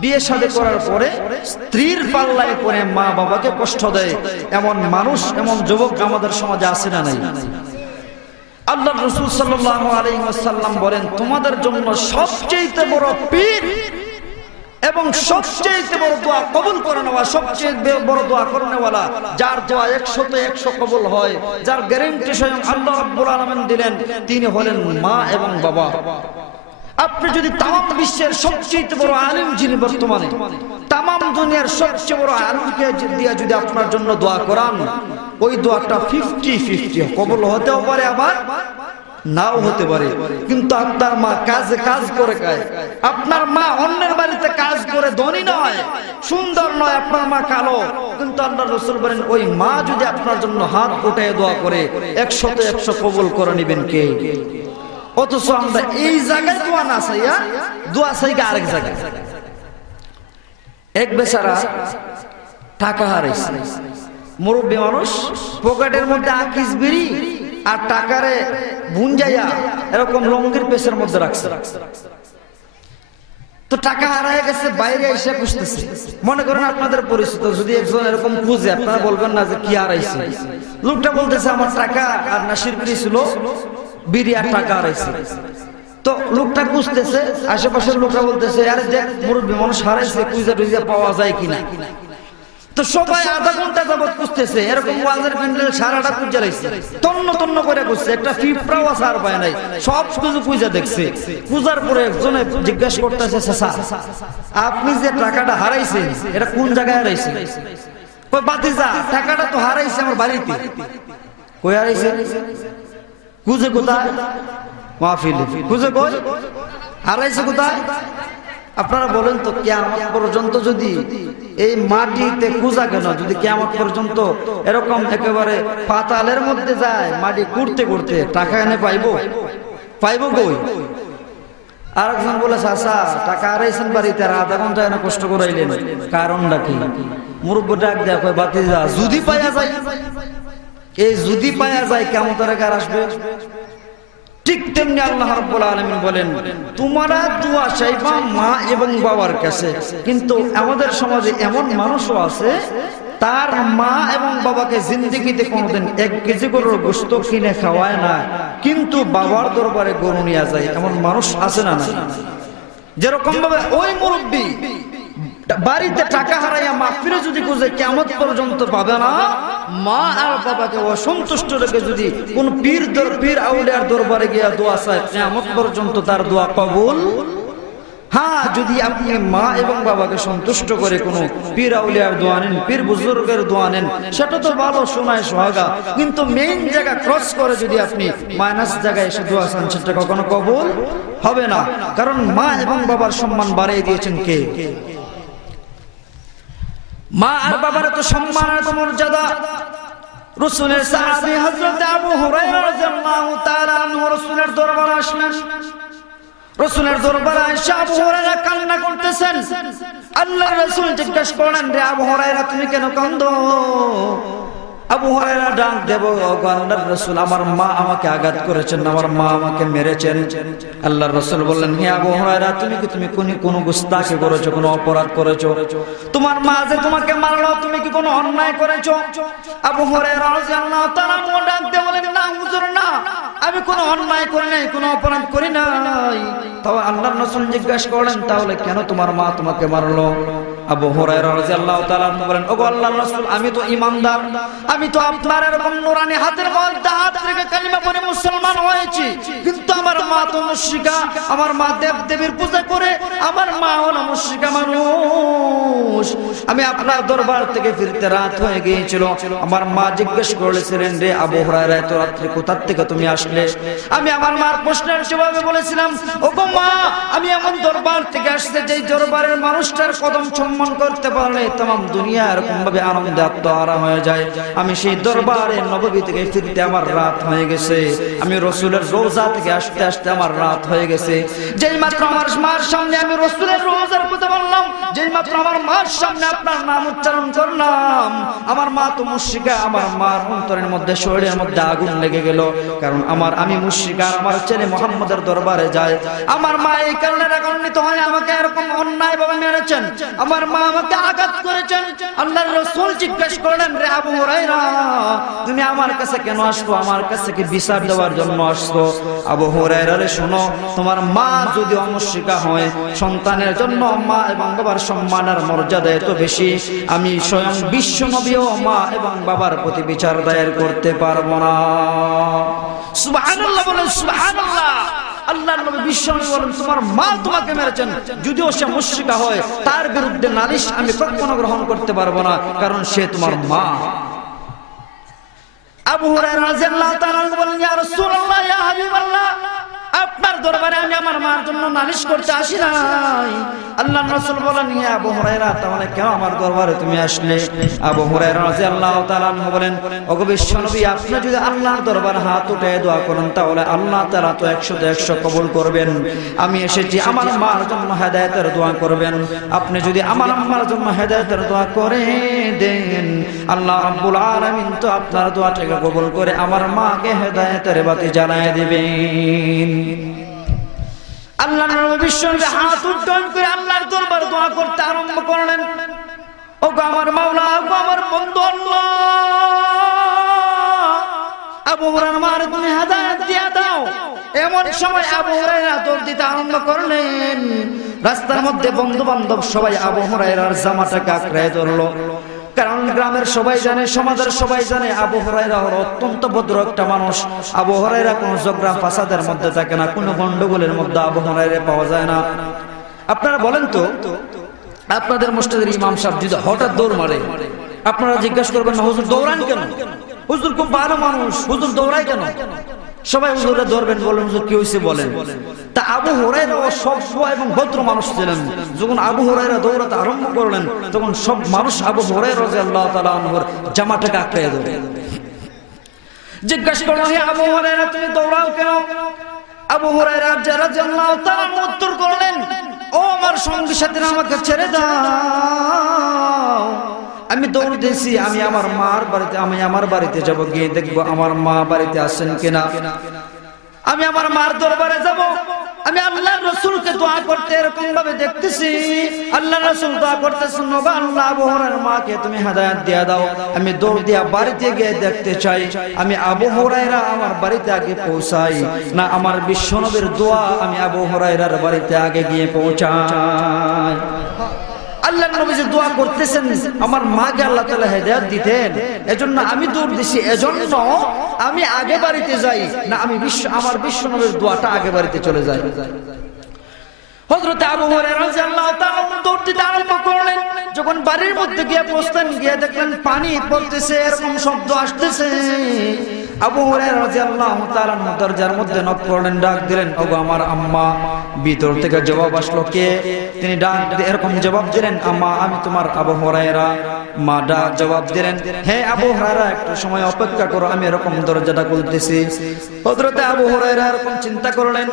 বিয়ে শাদী করার পরে স্ত্রীর পাল্লায় পড়ে মা বাবাকে কষ্ট দেয়। এমন মানুষ, এমন যুবক আমাদের সমাজে আছে না নাই? আল্লাহর রাসূল সাল্লাল্লাহু আলাইহি ওয়াসাল্লাম বলেন, তোমাদের জন্য সবচেয়ে বড় পীর এবং সবচেয়ে বড় দোয়া কবুল করে নেওয়া, সবচেয়ে বড় দোয়া করেনেওয়ালা, যার দোয়া 100 কবুল হয়, যার গ্যারান্টি স্বয়ং আল্লাহ রাব্বুল আলামিন দিলেন, তিনি হলেন মা এবং বাবা। আপনি যদি তামাম বিশ্বের সবচেয়ে বড় আলেম যিনি বর্তমানে, তামাম দুনিয়ার সবচেয়ে বড় আলেমকে দিয়ে যদি আপনার জন্য দোয়া করান, ওই দোয়াটা 50-50 কবুল হতেও পারে, আবার নাও হতে পারে, কিন্তু আপনার মা কাজে কাজ করে খায়। আপনার মা অন্যের বাড়িতে কাজ করে ধনী নয়, সুন্দর নয়, আপনার মা কালো, কিন্তু আল্লাহর রাসূল বলেন ওই মা যদি আপনার জন্য হাত উঠায় দোয়া করে 100 কবুল করে নেবেন কে? অথচ আমরা এই জায়গায় দোয়া না চাইয়া দোয়া চাই আরেক জায়গায়। এক বেচারা টাকা হারাইছে, মুরব্বী মানুষ, পকেটের মধ্যে আকিস বিড়ি আর টাকারে বুঞ্জাইয়া এরকম লঙ্গির পেশের মধ্যে রাখছে। তো টাকা হারায় গেছে, বাইরে এসে খুঁজতেছে। মনে করেন আপনাদের পরিচিত যদি একজন এরকম খুঁজে, আপনারা বলবেন না যে কি হারাইছে। লোকটা বলতেছে আমার টাকা আর নাসির বিড়ি ছিল, বিড়ি আর টাকা হারাইছে। তো লোকটা খুঁজতেছে, আশেপাশের লোকরা বলতেছে আরে দেখ মুরব্বী মানুষ হারাইছে, খুঁজে টুজে পাওয়া যায় কিনা। তো সবাই আধা ঘন্টা যাবত খুঁজতেছে, এরকম ওয়াজের প্যান্ডেল সারাটা খুঁজে রাখছে, তন্ন করে খুঁজছে, একটা ফিফরাও সার পায় নাই, সব কিছু খুঁজে দেখছে। খুঁজার পরে একজনে জিজ্ঞেস করতেছে চাচা আপনি যে টাকাটা হারাইছেন এটা কোন জায়গায় হারাইছেন? কই বাতিজা টাকাটা তো হারাইছে আমার বাড়িতে। কই হারাইছে? খুঁজে কোথায়? মাহফিলে। খুঁজে কই? হারাইছে কোথায়? আপনারা বলেন তো কিয়ামত পর্যন্ত যদি এই মাটিতে খুঁজা কেন, যদি কিয়ামত পর্যন্ত এরকম একেবারে পাতালের মধ্যে যায় মাটি কুড়তে কুড়তে, টাকা এনে পাইবো কই? আর একজন বলে চাচা টাকা হারাইছেন বাড়িতে আর আধা ঘন্টা এনে কষ্ট করাইলেন, কারণটা কি? মুরব্বী ডাক দেয়া কয় বাতিজা যদি পাইয়া যায়, এই যদি পাইয়া যায় কিয়ামতের আগে আর আসবে? ঠিক তেমনি আল্লাহ রাব্বুল আলামিন বলেন তোমরা দোয়া চাইবা মা এবং বাবার কাছে, কিন্তু আমাদের সমাজে এমন মানুষও আছে তার মা এবং বাবাকে জিন্দেগিতে কোনোদিন 1 কেজি গরুর গোশত কিনে খাওয়ায় না, কিন্তু বাবার দরবারে গরু নিয়ে যায়। এমন মানুষ আছে না? যেরকম ভাবে ওই মুরব্বী বাড়িতে টাকা হারাইয়া মাগফিরাত যদি খুঁজে কিয়ামত পর্যন্ত পাবে না, মা আর বাবাকে অসন্তুষ্ট রেখে যদি কোন পীর আউলিয়ার দরবারে গিয়া দোয়া চায় কিয়ামত পর্যন্ত তার দোয়া কবুল। হ্যাঁ, যদি আপনি মা এবং বাবাকে সন্তুষ্ট করে কোনো পীর আউলিয়ার দোয়া নেন, পীর বুজুর্গের দোয়া নেন, সেটা তো ভালো, শোনায় সোহাগা, কিন্তু মেইন জায়গা ক্রস করে যদি আপনি মাইনাস জায়গায় এসে দোয়া চান সেটা কখনো কবুল হবে না। কারণ মা এবং বাবার সম্মান বাড়িয়ে দিয়েছেন কে? মা আর বাবার তো সম্মান আর মর্যাদা। রাসূলের সাহাবী হযরত আবু হুরায়রা রাদিয়াল্লাহু তাআলা আনহু রাসূলের দরবারে আসলেন। রাসূলের দরবারে এসে আবু হুরায়রা কান্না করতেছেন। আল্লাহর রাসূল জিজ্ঞাসা করলেন রে আবু হুরায়রা তুমি কেন কাঁদো? আবু হুরায়রা ডাক দেব আল্লাহর রাসূল আমার মা আমাকে আঘাত করেছেন, আমার মা আমাকে মেরেছেন। আল্লাহর রাসূল বললেন হে আবু হুরায়রা তুমি কি কোনো গুস্তাখি করেছো, কোনো অপরাধ করেছো? তোমার মা যে তোমাকে মারলো তুমি কি কোনো অন্যায় করেছো? আবু হুরায়রা রাদিয়াল্লাহু তাআলা ডাক দিয়ে বলেন না হুজুর না, আমি কোনো অন্যায় করি নাই, কোনো অপরাধ করি নাই। তবে আল্লাহর রাসূল জিজ্ঞাসা করলেন তাহলে কেন তোমার মা তোমাকে মারলো? আবু হুরায়রা রাদিয়াল্লাহু তাআলা বলেন ওগো আল্লাহর রাসূল আমি তো ঈমানদার, আমি তো আপনার এরকম নুরানি হাতের মধ্যে হাত রেখে কালিমা পড়ে মুসলমান হয়েছি, কিন্তু আমার মা তো মুশরিকা, আমার মা দেবদেবীর পূজা করে, আমার মা হলো মুশরিকা মানুষ। আমি আপনার দরবার থেকে ফিরতে রাত হয়ে গিয়েছিল, আমার মা জিজ্ঞেস করেছিলেন রে আবু হুরায়রা এত রাত্রে কোথা থেকে তুমি আসলে? আমি আমার মার প্রশ্নের জবাবে বলেছিলাম ওগো মা আমি এমন দরবার থেকে আসছে যেই দরবারের মানুষটার কদম সম্মান করতে পারলে तमाम দুনিয়া এরকম ভাবে আনন্দে আত্মহারা হয়ে যায়। আমি সেই দরবারে নববী থেকে ফিরতে আমার রাত হয়ে গেছে, আমি রাসূলের রওজা থেকে আসতে আসতে আমার রাত হয়ে গেছে। যেই মাত্র আমার মার সামনে আমি রাসূলের রওজার কথা বললাম, যেই মাত্র আমার মার সামনে আপনার নাম উচ্চারণ করলাম, আমার মা তো মুশরিকা, আমার মার অন্তরের মধ্যে শরীরের মধ্যে আগুন লেগে গেল। কারণ আমি মুশরিকা, আমার ছেলে মুহাম্মদের দরবারে যায়, আমার মা এই কারণে রাগান্বিত হয় আমাকে এরকম অন্যায় ভাবে মেরেছেন, আমার মা আমাকে আঘাত করেছেন। আল্লাহর রাসূল জিজ্ঞেস করলেন রে আবু হুরায়রা তুমি আমার কাছে কেন আসছো? আমার কাছে কি বিচার দেওয়ার জন্য আসছো? আবু হুরায়রা রে শোনো, তোমার মা যদি অমুশরিকা হয়, সন্তানের জন্য মা এবং বাবার সম্মান আর মর্যাদা এত বেশি, আমি স্বয়ং বিশ্ব নবীও মা এবং বাবার প্রতি বিচার দায়ের করতে পারবো না। সুবহানাল্লাহ বলেন সুবহানাল্লাহ। আল্লাহর নবী বিশ্বনবী বলেন তোমার মা তোমাকে মেরেছেন, যদিও সে মুশরিকা হয়, তার বিরুদ্ধে নালিশ আমি কখনো গ্রহণ করতে পারবো না, কারণ সে তোমার মা। আবু হুরায়রা রাদিয়াল্লাহু তাআলা বলেন ইয়া রাসূলুল্লাহ ইয়া হাবিবাল্লাহ দরবারে আমি আমার মার জন্য নালিশ করতে আসি নাই। আল্লাহর রাসূল বলেন, ইয়া আবু হুরায়রা, তাহলে কেন আমার দরবারে তুমি আসলে? আবু হুরায়রা রাদিয়াল্লাহু তাআলা আনহু বলেন, ওগো বিশ্বনবী, আপনি যদি আল্লাহর দরবারে হাত উঠিয়ে দোয়া করেন তাহলে আল্লাহ তাআলা তো 100 কবুল করবেন। আমি এসেছি আমার মার জন্য হেদায়েতের দোয়া করবেন। আপনি যদি আমার আম্মার জন্য হেদায়েতের দোয়া করে দেন, আল্লাহ রাব্বুল আলামিন তো আপনার দোয়াটাকে কবুল করে আমার মাকে হেদায়েতের বাতি জ্বালায় দিবেন। আল্লাহর নবী বিশ্বনবী হাত উত্তোলন করে আল্লাহর দরবারে দোয়া করতে আরম্ভ করলেন। ওগো আমার মাওলা, ওগো আমার বন্ধু আল্লাহ, আবু হুরায়রা মার তুমি হেদায়েত দিয়ে দাও। এমন সময় আবু হুরায়রা দৌড় দিতে আরম্ভ করলেন। রাস্তার মধ্যে বন্ধু বান্ধব সবাই আবু হুরায়রার জামাটাকে আঁকড়ায় ধরলো। কারণ গ্রামের সবাই জানে, সমাজের সবাই জানে আবু হুরায়রা অত্যন্ত ভদ্র একটা মানুষ। আবু হুরায়রা কোনো ঝগড়া ফাসাদের মধ্যে থাকে না, কোনো গন্ডগোলের মধ্যে আবু হুরায়রা পাওয়া যায় না। আপনারা বলেন তো, আপনাদের মসজিদের ইমাম সাহেব যদি হঠাৎ দৌড় মারে, আপনারা জিজ্ঞাসা করবেন না হুজুর দৌড়ান কেন? হুজুর খুব ভালো মানুষ, হুজুর দৌড়ায় কেন? সবাই হুজুরে ধরবেন, বলেন হুজুর কি হয়েছে বলেন। তা আবু হুরায়রা সভ্য এবং ভদ্র মানুষ ছিলেন। যখন আবু হুরায়রা দৌড়াতে আরম্ভ করলেন, তখন সব মানুষ আবু হুরায়রা রাদিয়াল্লাহু তাআলা আনহুর জামাটাকে আঁকড়ে ধরে জিজ্ঞাসা করলো, হে আবু হুরায়রা, তুমি দৌড়াও কেন? আবু হুরায়রা রাদিয়াল্লাহু তাআলা উত্তর করলেন, ও আমার সঙ্গী সাথীরা, আমাকে ছেড়ে দাও। আমি দৌড় দিয়েছি, আমি আমার বাড়িতে যাব, গিয়ে দেখবো আমার মা বাড়িতে আছেন কিনা। আমি আমার মার দরবারে যাব। আমি আল্লাহর রাসূলকে দোয়া করতে এরকম ভাবে দেখতেছি, আল্লাহর রাসূল দোয়া করতেছেন, ওগো আল্লাহ, আবু হুরায়রার মাকে তুমি হেদায়েত দিয়ে দাও। আমি দৌড় দিয়া বাড়িতে গিয়ে দেখতে চাই আমি আবু হুরায়রা আমার বাড়িতে আগে পৌঁছাই না আমার বিশ্বনবীর দোয়া আমি আবু হুরায়রার বাড়িতে আগে গিয়ে পৌঁছাই। আল্লাহর নবী যে দোয়া করতেছেন আমার মাকে আল্লাহ তাআলা হেদায়েত দিতেন, এজন্য আমি দৌড় দিছি, এজন্য আমি আগে বাড়িতে যাই না আমি আমার বিশ্বনবীর দোয়াটা আগে বাড়িতে চলে যায়। হযরত আবু হুরায়রা রাদিয়াল্লাহু তাআলা দৌড় দিতে আরম্ভ করলেন। যখন বাড়ির মধ্যে গিয়ে পৌঁছলেন, গিয়ে দেখলেন পানি পড়তেছে, এরকম শব্দ আসতেছে। আবু হুরায়রা রাদিয়াল্লাহু তাআলা দরজার মধ্যে নক করলেন, ডাক দিলেন, ওগো আমার আম্মা। ভিতর থেকে জবাব আসলো, কে? তিনি ডাক দিয়ে এরকম জবাব দিলেন, আম্মা, আমি তোমার আবু হুরায়রা। মা ডাক জবাব দিলেন, হে আবু হুরায়রা, একটু সময় অপেক্ষা করো, আমি এরকম দরজাটা খুলতেছি। হযরত আবু হুরায়রা এরকম চিন্তা করলেন,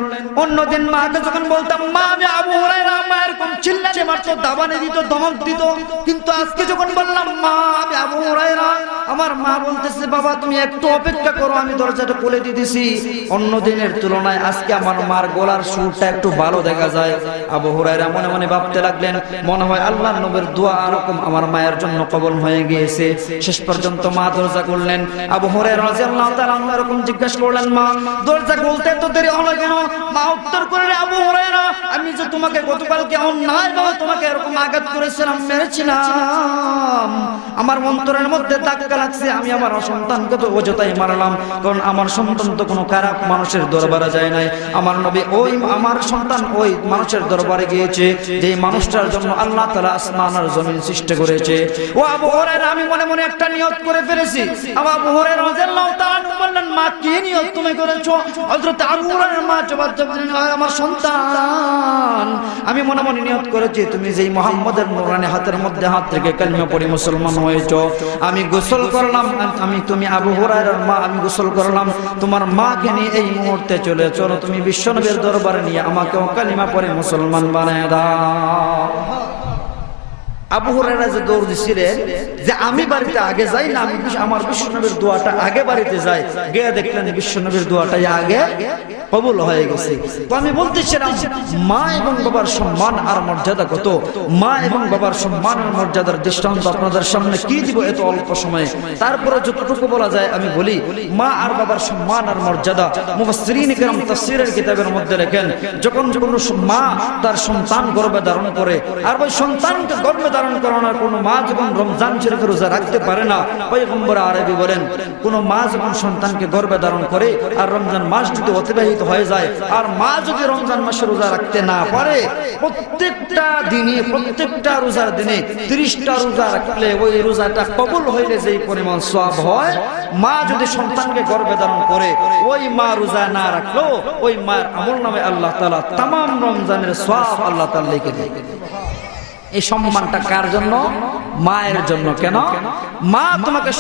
অন্যদিন মাকে যখন বলতাম মা আমি আবু হুরায়রা, মা এরকম চিল্লাতে মারতো, দাবানে দিত, ধমক দিত। কিন্তু আজকে যখন বললাম মা আমি আবু হুরায়রা, আমার মা বলতেছে, বাবা তুমি একটু অপেক্ষা করো, আমি দরজাটা খুলে দিতেছি। অন্য দিনের তুলনায় আজকে আমার মার গলার সুরটা একটু ভালো দেখা যায়। আবু হুরায়রা মনে মনে ভাবতে লাগলেন, মনে হয় আল্লাহর নবীর দোয়া এরকম আমার মায়ের জন্য কবুল হয়ে গিয়েছে। শেষ পর্যন্ত মা দরজা খুললেন। আবু হুরায়রা রাদিয়াল্লাহু তাআলা এরকম জিজ্ঞাসা করলেন, মা দরজা খুলতে এত দেরি হলো কেন? মা উত্তর করলেন, আবু হুরায়রা, আমি যে তোমাকে গতকালকে অন্যায়ভাবে তোমাকে এরকম আঘাত করেছিলাম, মেরেছিলাম, আমার অন্তরের মধ্যে ধাক্কা লাগছে। আমি আমার সন্তানকে তো অযথাই মারলাম, কারণ আমার সন্তান তো কোনো খারাপ মানুষের দরবারে যায় নাই। আমার নবী আমার সন্তান ওই মানুষের দরবারে গিয়েছে যে মানুষটার জন্য আল্লাহ তাআলা আসমান আর জমিন সৃষ্টি করেছে। ও আবু হুরায়রা, আমি মনে মনে একটা নিয়ত করে ফেলেছি। আবু হুরায়রা রাদিয়াল্লাহু তাআলা বললেন, মা কি নিয়ত তুমি করেছো? হযরত আবু হুরায়রার মা জবাব দিলেন, আমার সন্তান, আমি মনে মনে নিয়ত করেছি তুমি যেই মুহাম্মদের নূরানি হাতের মধ্যে হাত রেখে কালিমা পড়ে মুসলমান হয়েছো, আমি গোসল করলাম, তুমি আবু হুরায়রার মা, আমি গোসল করলাম, তোমার মাকে নিয়ে এই মুহূর্তে চলে চলো, তুমি বিশ্বনবীর দরবারে নিয়ে আমাকেও কালিমা পড়ে মুসলমান বানায় দাও। আবু হুরায়রা যে দৌড় দিছিলেন যে আমি বাড়িতে আগে যাই না, আমি আমার বিশ্বনবীর দোয়াটা আগে বাড়িতে যাই, গিয়ে দেখলেন বিশ্বনবীর দোয়াটাই আগে কবুল হয়ে গেছে। তো আমি বলতেছিলাম মা এবং বাবার সম্মান আর মর্যাদা কত। মা এবং বাবার সম্মান আর মর্যাদার দৃষ্টান্ত আপনাদের সামনে কি দিব এত অল্প সময়ে, তারপরে যতটুকু বলা যায় আমি বলি। মা আর বাবার সম্মান আর মর্যাদা মুফাসসিরিন কিরাম তাফসীরের কিতাবের মধ্যে লেখেন, যখন কোনো মা তার সন্তান গর্ভে ধারণ করে, আর ওই সন্তানকে গর্ভে ধারণ করানোর কোনো মা যখন রমজান শরীফের রোজা রাখতে পারে না, পয়গম্বর আরবি বলেন কোন মা যখন সন্তানকে গর্ভে ধারণ করে আর রমজান মাস যদি অতিবাহিত হয়ে যায়। আর মা যদি রমজান মাসে রোজা রাখতে না পারে, প্রত্যেকটা দিনে প্রত্যেকটা রোজার দিনে 30টা রোজা রাখলে ওই রোজাটা কবুল হইলে যেই পরিমাণ সওয়াব হয়, মা যদি সন্তানকে গর্ভে ধারণ করে ওই মা রোজা না রাখলেও ওই মায়ের আমলনামে আল্লাহ তাআলা तमाम রমজানের সওয়াব আল্লাহ তাআলা লিখে দেয়। এই সম্মানটা কার জন্য? মায়ের জন্য। কেন? মা তোমাকে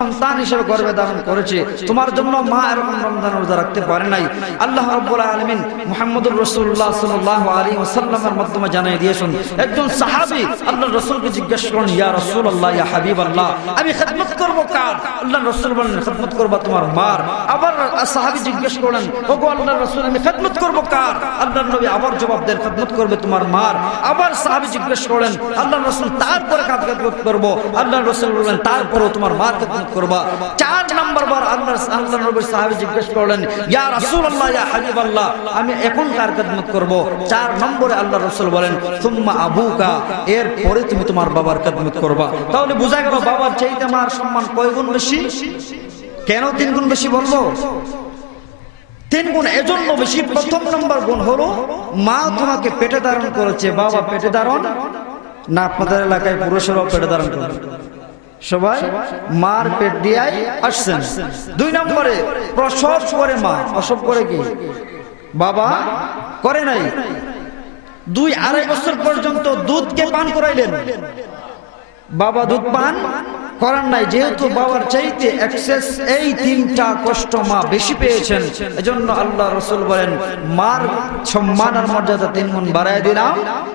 সন্তান হিসেবে গর্ভে ধারণ করেছে, তোমার জন্য মা এরকম রমজান রোজা রাখতে পারে নাই। আল্লাহ রাব্বুল আলামিন মুহাম্মদুর রাসূলুল্লাহ সাল্লাল্লাহু আলাইহি ওয়াসাল্লামের মাধ্যমে জানিয়ে দিয়েছেন। একজন সাহাবী আল্লাহর রাসূলকে জিজ্ঞেস করেন, ইয়া রাসূলুল্লাহ, ইয়া হাবিবাল্লাহ, আমি খেদমত করব কার? আল্লাহর রাসূল বলেন, খেদমত করবা তোমার মার। আবার সাহাবী জিজ্ঞেস করেন, ওগো আল্লাহর রাসূল, আমি খেদমত করব কার? আল্লাহর নবী আবার জবাব দেন, খেদমত করবে তোমার মার। আবার সাহাবী জিজ্ঞেস করেন, আল্লাহর রাসূল, তারপরে কার খেদমত করব? আল্লাহর রাসূল বলেন, তারপরে তোমার মার খেদমত করবা। 4 নাম্বার বার আল্লাহর নবীর সাহাবী জিজ্ঞেস করলেন, ইয়া রাসূলুল্লাহ, ইয়া হাবিবাল্লাহ, আমি এখন কার খেদমত করব? 4 নম্বরে আল্লাহর রাসূল বলেন, সুম্মা আবুকা, এর পরে তুমি তোমার বাবার খেদমত করবা। তাহলে বোঝা গেল বাবার চাইতে মার সম্মান কয় গুণ বেশি? কেন 3 গুণ বেশি বলবো? 3 গুণ এজন্য বেশি। প্রথম নম্বর গুণ হলো মা তোমাকে পেটে ধারণ করেছে, বাবা পেটে ধারণ না। আপনাদের এলাকায় পুরুষেরাও পেটে ধারণ করে, সবাই মার পেট দিয়াই আসছেন। 2 নম্বরে প্রসব করে মা, প্রসব করে কি বাবা করে নাই। 2-2.5 বছর পর্যন্ত দুধকে পান করাইলেন, বাবা দুধ পান করার নাই। যেহেতু বাবার চাইতে এক্সেস এই 3টা কষ্ট মা বেশি পেয়েছেন, এজন্য আল্লাহ রাসূল বলেন, মার সম্মান আর মর্যাদা 3 গুণ বাড়ায় দিলাম,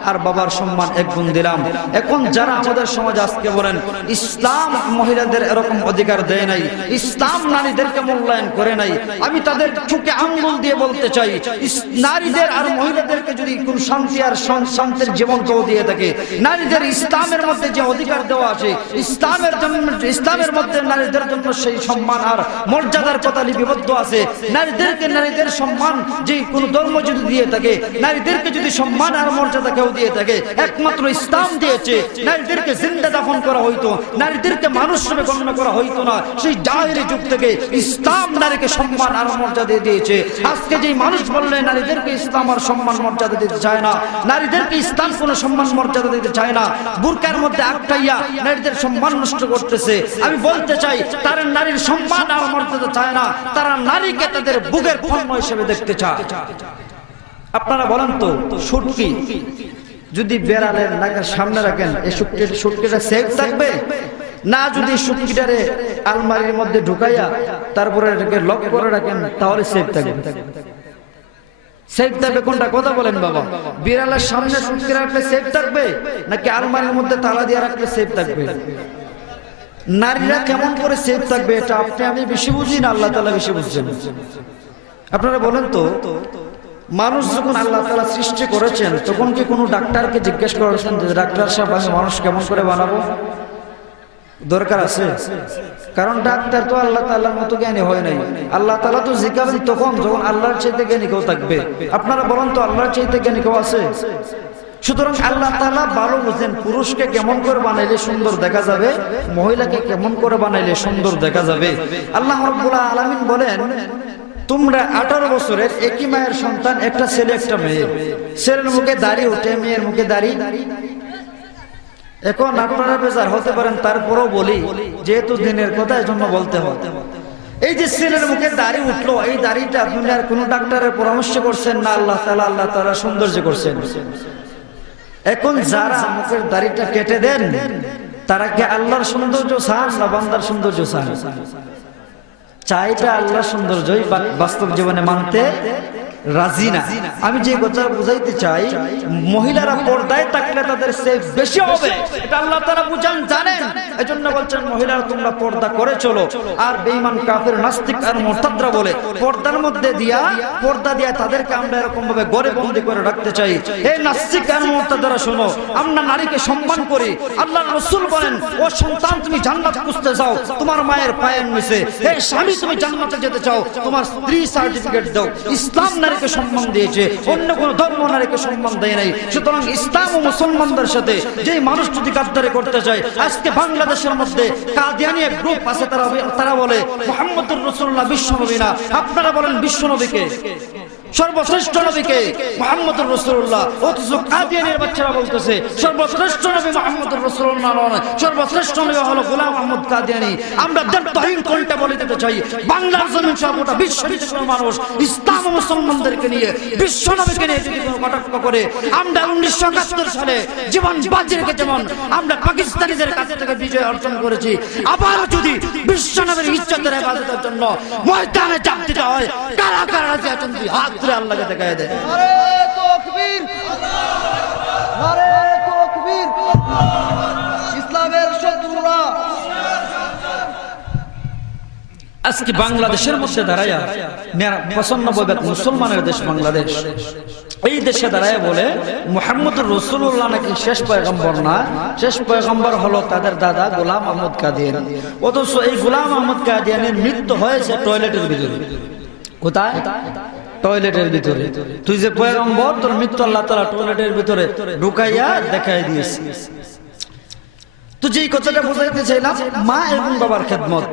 আর বাবার সম্মান 1 গুণ দিলাম। এখন যারা আমাদের সমাজ আজকে বলেন ইসলাম মহিলাদের এরকম অধিকার দেয় নাই, ইসলাম নারীদেরকে মূল্যায়ন করে নাই, আমি তাদের চোখে আঙ্গুল দিয়ে বলতে চাই, নারীদের আর মহিলাদেরকে যদি কোন শান্তি আর শান্তির জীবন কেউ দিয়ে থাকে, নারীদের ইসলামের মধ্যে যে অধিকার দেওয়া আছে, ইসলামের মধ্যে নারীদের জন্য সেই সম্মান আর মর্যাদার কথা লিপিবদ্ধ আছে। নারীদেরকে নারীদের সম্মান যে কোন ধর্ম যদি দিয়ে থাকে, নারীদেরকে যদি সম্মান আর মর্যাদা কেউ দিয়ে থাকে, একমাত্র ইসলাম দিয়েছে। নারীদেরকে জিন্দা দাফন করা হইতো, নারীদেরকে মানুষ রূপে গণ্য করা হইতো না। সেই জাহেলি যুগ থেকে ইসলাম নারীকে সম্মান আর মর্যাদা দিয়েছে। আজকে যে মানুষ বললে নারীদেরকে ইসলাম আর সম্মান মর্যাদা দিতে চায় না, নারীদেরকে ইসলাম কোনো সম্মান মর্যাদা দিতে চায় না, বুরকার মধ্যে আটকাইয়া নারীদের সম্মান নষ্ট করতেছে, আমি বলতে চাই তারা নারীর সম্মান আর মর্যাদা চায় না, তারা নারীকে তাদের বুকের পণ্য হিসেবে দেখতে চায়। আপনারা বলেন তো, শুটকি যদি বেড়ালের নাকের সামনে রাখেন, এই শুটকিটা সেফ থাকবে না? যদি শুটকিটারে আলমারির মধ্যে ঢুকাইয়া তারপরে এটাকে লক করে রাখেন, তাহলে সেফ থাকবে? সেফ থাকবে কোনটা? কথা বলেন বাবা। বিড়ালের সামনে শুটকি রাখলে সেফ থাকবে, নাকি আলমারির মধ্যে তালা দিয়ে রাখলে সেফ থাকবে? নারীরা কেমন করে সেফ থাকবে, এটা আপনি আমি বেশি বুঝি না আল্লাহ তাআলা বেশি বুঝছেন? আপনারা বলেন তো, মানুষ যখন আল্লাহ তাআলা সৃষ্টি করেছেন তখন কি কোনো ডাক্তারকে জিজ্ঞেস করেছেন যে ডাক্তার সাহেব আমি মানুষ কেমন করে বানাবো? দরকার আছে? কারণ ডাক্তার তো আল্লাহ তাআলার মতো জ্ঞানী হয় নাই। আল্লাহ তাআলা তো জিজ্ঞাসা তখন যখন আল্লাহর চাইতে জ্ঞানী কেউ থাকবে। আপনারা বলেন তো, আল্লাহর চাইতে জ্ঞানী কেউ আছে? সুতরাং আল্লাহ তাআলা ভালো বুঝেন পুরুষকে কেমন করে বানাইলে সুন্দর দেখা যাবে, মহিলাকে কেমন করে বানাইলে সুন্দর দেখা যাবে। আল্লাহ রাব্বুল আলামিন বলেন, তোমরা 18 বছরের একই মায়ের সন্তান, একটা ছেলে একটা মেয়ে, ছেলের মুখে দাড়ি ওঠে, মেয়ের মুখে দাড়ি। এখন আপনারা বেজার হতে পারেন, তারপরেও বলি যেহেতু দিনের কথা এজন্য বলতে হয়। এই যে ছেলের মুখে দাড়ি উঠলো, এই দাড়িটা দুনিয়ার কোন ডাক্তারের পরামর্শ করছেন না আল্লাহ তাআলা সৌন্দর্য করছেন? এখন যারা মুখের দাড়িটা কেটে দেন, তারা কি আল্লাহর সৌন্দর্য চান না বান্দার সৌন্দর্য চান? চাইটা আল্লাহর সৌন্দর্যই বাস্তব জীবনে মানতে রাজি না। আমি যে কথা বুঝাইতে চাই, মহিলারা পর্দায় থাকলে তাদের সেফ বেশি হবে, এটা আল্লাহ তাআলা বুঝান জানেন। এজন্য বলছেন মহিলারা তোমরা পর্দা করে চলো। আর বেঈমান কাফের নাস্তিক আর মুরতাদরা বলে পর্দার মধ্যে পর্দা দিয়া তাদেরকে আমরা এরকম ভাবে ঘরে বন্দী করে রাখতে চাই। এই নাস্তিক আর মুরতাদরা শোনো, আমরা নারীকে সম্মান করি। আল্লাহর রাসূল বলেন, ও সন্তান তুমি জান্নাত খুঁজতে যাও, তোমার মায়ের পায়ের নিচে। এই স্বামী তুমি জান্নাতে যেতে চাও, তোমার স্ত্রী সার্টিফিকেট দাও। ইসলাম নারীকে সম্মান দিয়েছে, অন্য কোন ধর্ম নারীকে সম্মান দেয় নাই। সুতরাং ইসলাম ও মুসলমানদের সাথে যে মানুষ যদি গাদ্দারি করতে চায়, আজকে বাংলাদেশের মধ্যে কাদিয়ানী এক গ্রুপ আছে, তারা বলে মুহাম্মদুর রাসূলুল্লাহ বিশ্বনবী না। আপনারা বলেন বিশ্বনবীকে? সর্বশ্রেষ্ঠ নবীকে মুহাম্মদুর রাসূলুল্লাহ। অথচ কাদিয়ানীর বাচ্চারা বলতেছে সর্বশ্রেষ্ঠ নবী মুহাম্মদুর রাসূলুল্লাহ নয়, সর্বশ্রেষ্ঠ নবী হলো গোলাম আহমদ কাদিয়ানী। আমরা দেবতাহীন কোনটা বলে দিতে চাই, বাংলার জমিন সহ গোটা বিশ্বের মানুষ ইসলাম ও মুসলমানদেরকে নিয়ে বিশ্ব নবীকে নিয়ে যদি কোনো কটাক্ষ করে, আমরা 1971 সালে জীবন বাজি রেখে যেমন আমরা পাকিস্তানিদের কাছ থেকে বিজয় অর্জন করেছি, আবারও যদি বিশ্ব নবীর ইজ্জতের হেফাজতের জন্য ময়দানে চাপ দিতে হয়, কারা কারা রাজি আছেন হাত তুলে আল্লাহকে দেখায় দেয়। নারে তাকবীর, নারে তাকবীর। ইসলামের শত্রুরা আজকে বাংলাদেশের মধ্যে দাঁড়ায় 95% মুসলমানের দেশ বাংলাদেশ, এই দেশে দাঁড়ায় বলে মুহাম্মদুর রাসূলুল্লাহ নাকি শেষ পয়গম্বর না, শেষ পয়গম্বর হলো তাদের দাদা গোলাম আহমদ কাদিয়ানী। অথচ এই গোলাম আহমদ কাদিয়ানীর মৃত্যু হয়েছে টয়লেটের ভিতরে। কোথায়? টয়লেটের ভিতরে। তুই যে পয়গম্বর, তোর মৃত্যু আল্লাহ তাআলা টয়লেটের ভিতরে ঢুকাইয়া দেখাই দিয়েছে। তো যেই কথাটা বোঝাইতে চাইলাম, মা এবং বাবার খেদমত।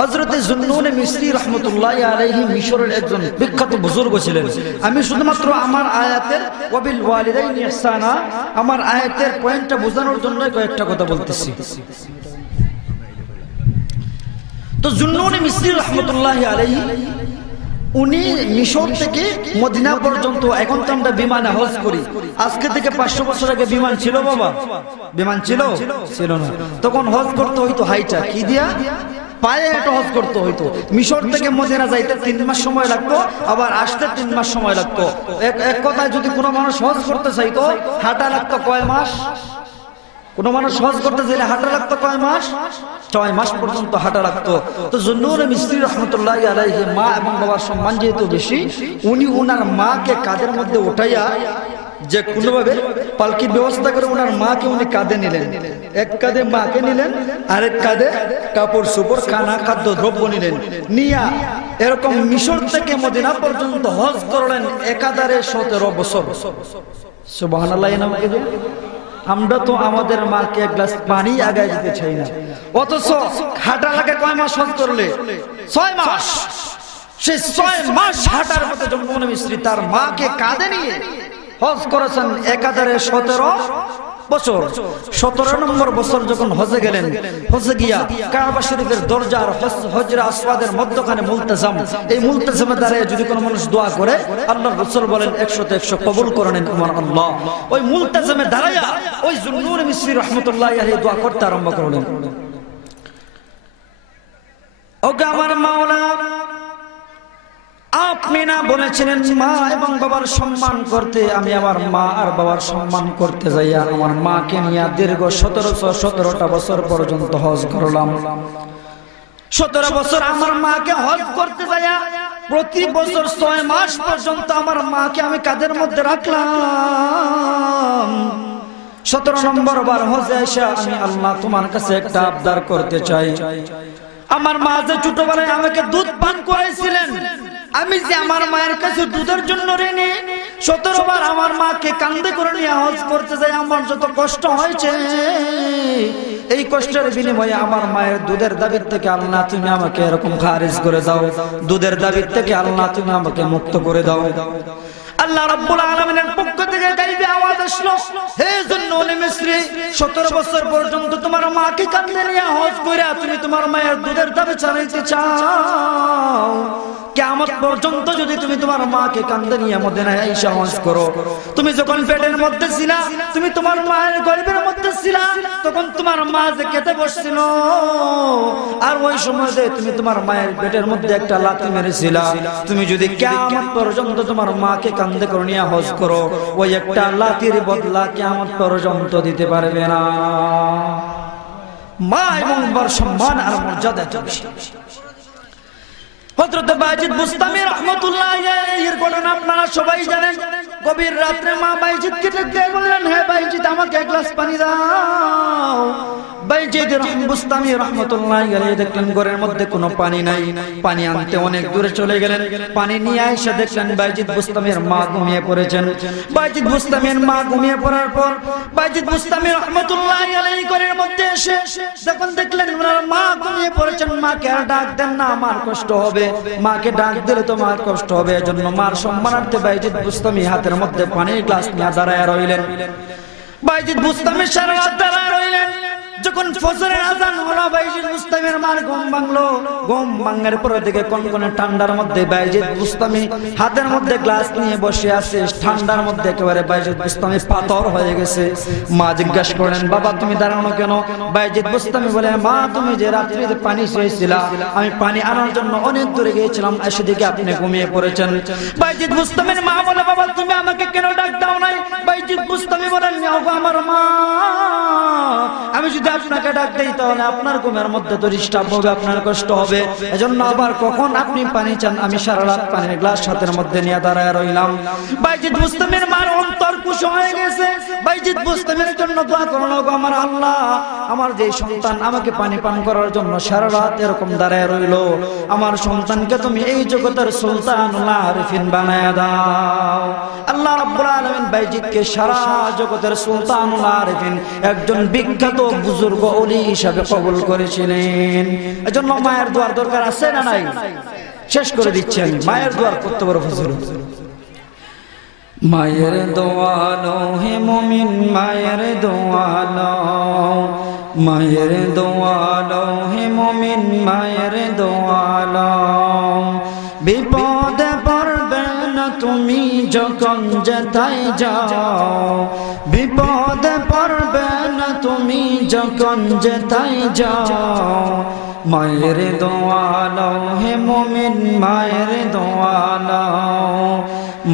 হযরতে যুন্নুন মিসরি রাহমাতুল্লাহি আলাইহি মিশরের একজন বিখ্যাত বুজুর্গ ছিলেন। আমি শুধুমাত্র আমার আয়াতের ওয়াবিল ওয়ালিদাইনি ইহসানা, আমার আয়াতের পয়েন্টটা বোঝানোর জন্য কয়েকটা কথা বলতেছি। তো যুন্নুন মিসরি রাহমাতুল্লাহি আলাইহি উনি মিশর থেকে মদিনা পর্যন্ত, এখন তো আমরা বিমানে হজ করি, আজকে থেকে 500 বছর আগে বিমান ছিল বাবা? বিমান ছিল? ছিল না। তখন হজ করতে হইতো হাইটা, কি দিয়া? পায়ে একটা হজ করতে হইতো। মিশর থেকে মদিনা যাইতে 3 মাস সময় লাগতো, আবার আসতে 3 মাস সময় লাগতো। এক কথায় যদি কোনো মানুষ হজ করতে চাইতো, হাঁটা লাগতো কয় মাস? কোনো মানুষ হজ করতে চাইলে হাঁটা লাগতো কয় মাস? 6 মাস পর্যন্ত হাঁটা লাগতো। তো যুন্নুন মিসরি রাহমাতুল্লাহি আলাইহি মা এবং বাবার সম্মান যেহেতু বেশি, উনি ওনার মাকে কাঁধের মধ্যে উঠাইয়া যে কোনোভাবে পালকির ব্যবস্থা করে ওনার মাকে উনি কাঁধে নিলেন। এক কাঁধে মাকে নিলেন, আরেক কাঁধে কাপড় চোপড় খানা খাদ্য দ্রব্য নিলেন। নিয়া এরকম মিশর থেকে মদিনা পর্যন্ত হজ করলেন একাধারে 17 বছর। সুবহানাল্লাহ। আমরা তো আমাদের মাকে এক গ্লাস পানি আগায় দিতে চাই না, অথচ হাঁটা লাগে কয় মাস হজ করলে? 6 মাস। সেই 6 মাস হাঁটার পথে যুন্নুন মিসরি তার মাকে কাঁধে নিয়ে হজ করেছেন একাধারে 17 বছর। 17 নম্বর বছর যখন হজে গেলেন, হজে গিয়া কাবা শরীফের দরজা আর হজরে আসওয়াদের মধ্যখানে মুলতাজাম, এই মুলতাজামে দাঁড়িয়ে যদি কোনো মানুষ দোয়া করে, আল্লাহর রাসূল বলেন 100তে 100 কবুল করে নেন আমার আল্লাহ। ওই মুলতাজামে দাঁড়ায়া ওই যুন্নুন মিসরি রাহমাতুল্লাহি আলাইহি দোয়া করতে আরম্ভ করলেন। ওকে আমার মাওলা, আপনি না বলেছিলেন মা এবং বাবার সম্মান করতে? আমি আমার মা আর বাবার সম্মান করতে যাইয়া আমার মাকে নিয়ে দীর্ঘ 17টা বছর পর্যন্ত হজ করলাম। 17 বছর আমার মাকে হজ করতে যাইয়া প্রতি বছর 6 মাস পর্যন্ত আমার মাকে আমি কাঁধের মধ্যে রাখলাম। 17 নম্বর বার হজে এসে আমি আল্লাহ তোমার কাছে একটা আবদার করতে চাই। আমার মা যে ছোটবেলায় আমাকে দুধ পান করাইছিলেন, আমি যে আমার মায়ের কাছে দুধের জন্য ঋণী, 17 বার আমার মাকে কাঁধে করে নিয়ে হজ করতে যাই। আমার যত কষ্ট হয়েছে, এই কষ্টের বিনিময়ে আমার মায়ের দুধের দাবির থেকে আল্লাহ তুমি আমাকে এরকম খারিজ করে দাও, দুধের দাবির থেকে আল্লাহ তুমি আমাকে মুক্ত করে দাও। আল্লাহ রাব্বুল আলামিনের পক্ষ থেকে গাইবে আওয়াজ আসলো, হে যুন্নুন মিসরি, 17 বছর পর্যন্ত তোমার মাকে কাঁধে নিয়ে হজ কইরা তুমি তোমার মায়ের দুধের দাবি চালাইতে চাও, কিয়ামত পর্যন্ত যদি তুমি তোমার মাকে কাঁধে নিয়ে মদিনায় আইসা হজ করো, তুমি যখন পেটের মধ্যে ছিলা, তুমি তোমার মায়ের গর্ভের মধ্যে ছিলা, তখন তোমার মা যে কেঁদে বসছিল, আর ওই সময় তুমি তোমার মায়ের পেটের মধ্যে একটা লাথি মেরেছিলা, তুমি যদি কিয়ামত পর্যন্ত তোমার মাকে কাঁধে করে নিয়ে হজ করো, ওই একটা লাথির বদলা কিয়ামত পর্যন্ত দিতে পারবে না। মা এবং বাবার সম্মান আর মর্যাদা এত বেশি। হযরত বাইজিদ বুস্তামি রাহমাতুল্লাহি আলাইহির ঘটনা আপনারা সবাই জানেন। গভীর রাতে মা বাইজিদকে ডেকে বললেন, হে বাইজিদ, আমাকে এক গ্লাস পানি দাও। বাইজিদ বুস্তামি রাহমাতুল্লাহি আলাইহি দেখলেন ঘরের মধ্যে কোনো পানি নাই, পানি আনতে অনেক দূরে চলে গেলেন। পানি নিয়ে এসে দেখলেন বাইজিদ বুস্তামির মা ঘুমিয়ে পড়েছেন। বাইজিদ বুস্তামির মা ঘুমিয়ে পড়ার পর বাইজিদ বুস্তামি রাহমাতুল্লাহি আলাইহি ঘরের মধ্যে এসে যখন দেখলেন ওনার মা ঘুমিয়ে পড়েছেন, মাকে আর ডাক দেন না, মার কষ্ট হবে, মাকে ডাক দিলে তো মার কষ্ট হবে। এজন্য মার সম্মানার্থে বাইজিদ বুস্তামি হাতের মধ্যে পানির গ্লাস নিয়ে দাঁড়ায় রইলেন। বাইজিদ বুস্তামি সারা রাত দাঁড়ায় রইলেন। যখন ফজরের আযান হলো বাইজিদ বুস্তামির মার ঘুম ভাঙলো। ঘুম ভাঙার পরে দিকে কনকনে ঠান্ডার মধ্যে বাইজিদ বুস্তামি হাতের মধ্যে গ্লাস নিয়ে বসে আছে। ঠান্ডার মধ্যে একেবারে বাইজিদ বুস্তামি পাথর হয়ে গেছে। মা জিজ্ঞাসা করলেন, বাবা তুমি দাঁড়ানো কেন? বাইজিদ বুস্তামি বলেন, মা তুমি যে রাত্রিতে পানি চেয়েছিলা, আমি পানি আনার জন্য অনেক দূরে গিয়েছিলাম, এসে দিকে আপনি ঘুমিয়ে পড়েছেন। বাইজিদ বুস্তামির মা বলে, বাবা তুমি আমাকে কেন ডাক দাও নাই? বাইজিদ বুস্তামি বলেন, আমার মা, আমি যদি আপনাকে ডাক দেই তাহলে আপনার ঘুমের মধ্যে তো ডিস্টার্ব হবে, আপনার কষ্ট হবে। এজন্য আবার কখন আপনি পানি চান, আমি সারা রাত পানির গ্লাস হাতের মধ্যে নিয়ে দাঁড়ায় রইলাম। বাইজিদ বুস্তামির মার অন্তর খুশি হয়ে গেছে। বাইজিদ বুস্তামির জন্য দোয়া করলো, আমার আল্লাহ, আমার যে সন্তান আমাকে পানি পান করার জন্য সারা রাত এরকম দাঁড়ায় রইলো, আমার সন্তানকে তুমি এই জগতের সুলতানুল আরিফিন বানায় দাও। আল্লাহ রাব্বুল আলামিন বাইজিদকে সারা জগতের সুলতানুল আরিফিন, একজন বিখ্যাত বুজুর্গ ওলি হিসাবে কবুল করেছিলেন। এজন্য মায়ের দোয়ার দরকার আছে না নাই? শেষ করে দিচ্ছেন, মায়ের দোয়ার করতে বড় ফজল। মায়ের দোয়া লো হে মুমিন, মায়ের দোয়া লো, মায়ের দোয়া লো হে মুমিন, মায়ের দোয়া লো। বিপদে পড়বে না তুমি যখন যেথায় যাও, বিপদে পড়বে না তুমি যখন যেথায় যাও। মায়ের দোয়া লো হে মুমিন, মায়ের দোয়া লো,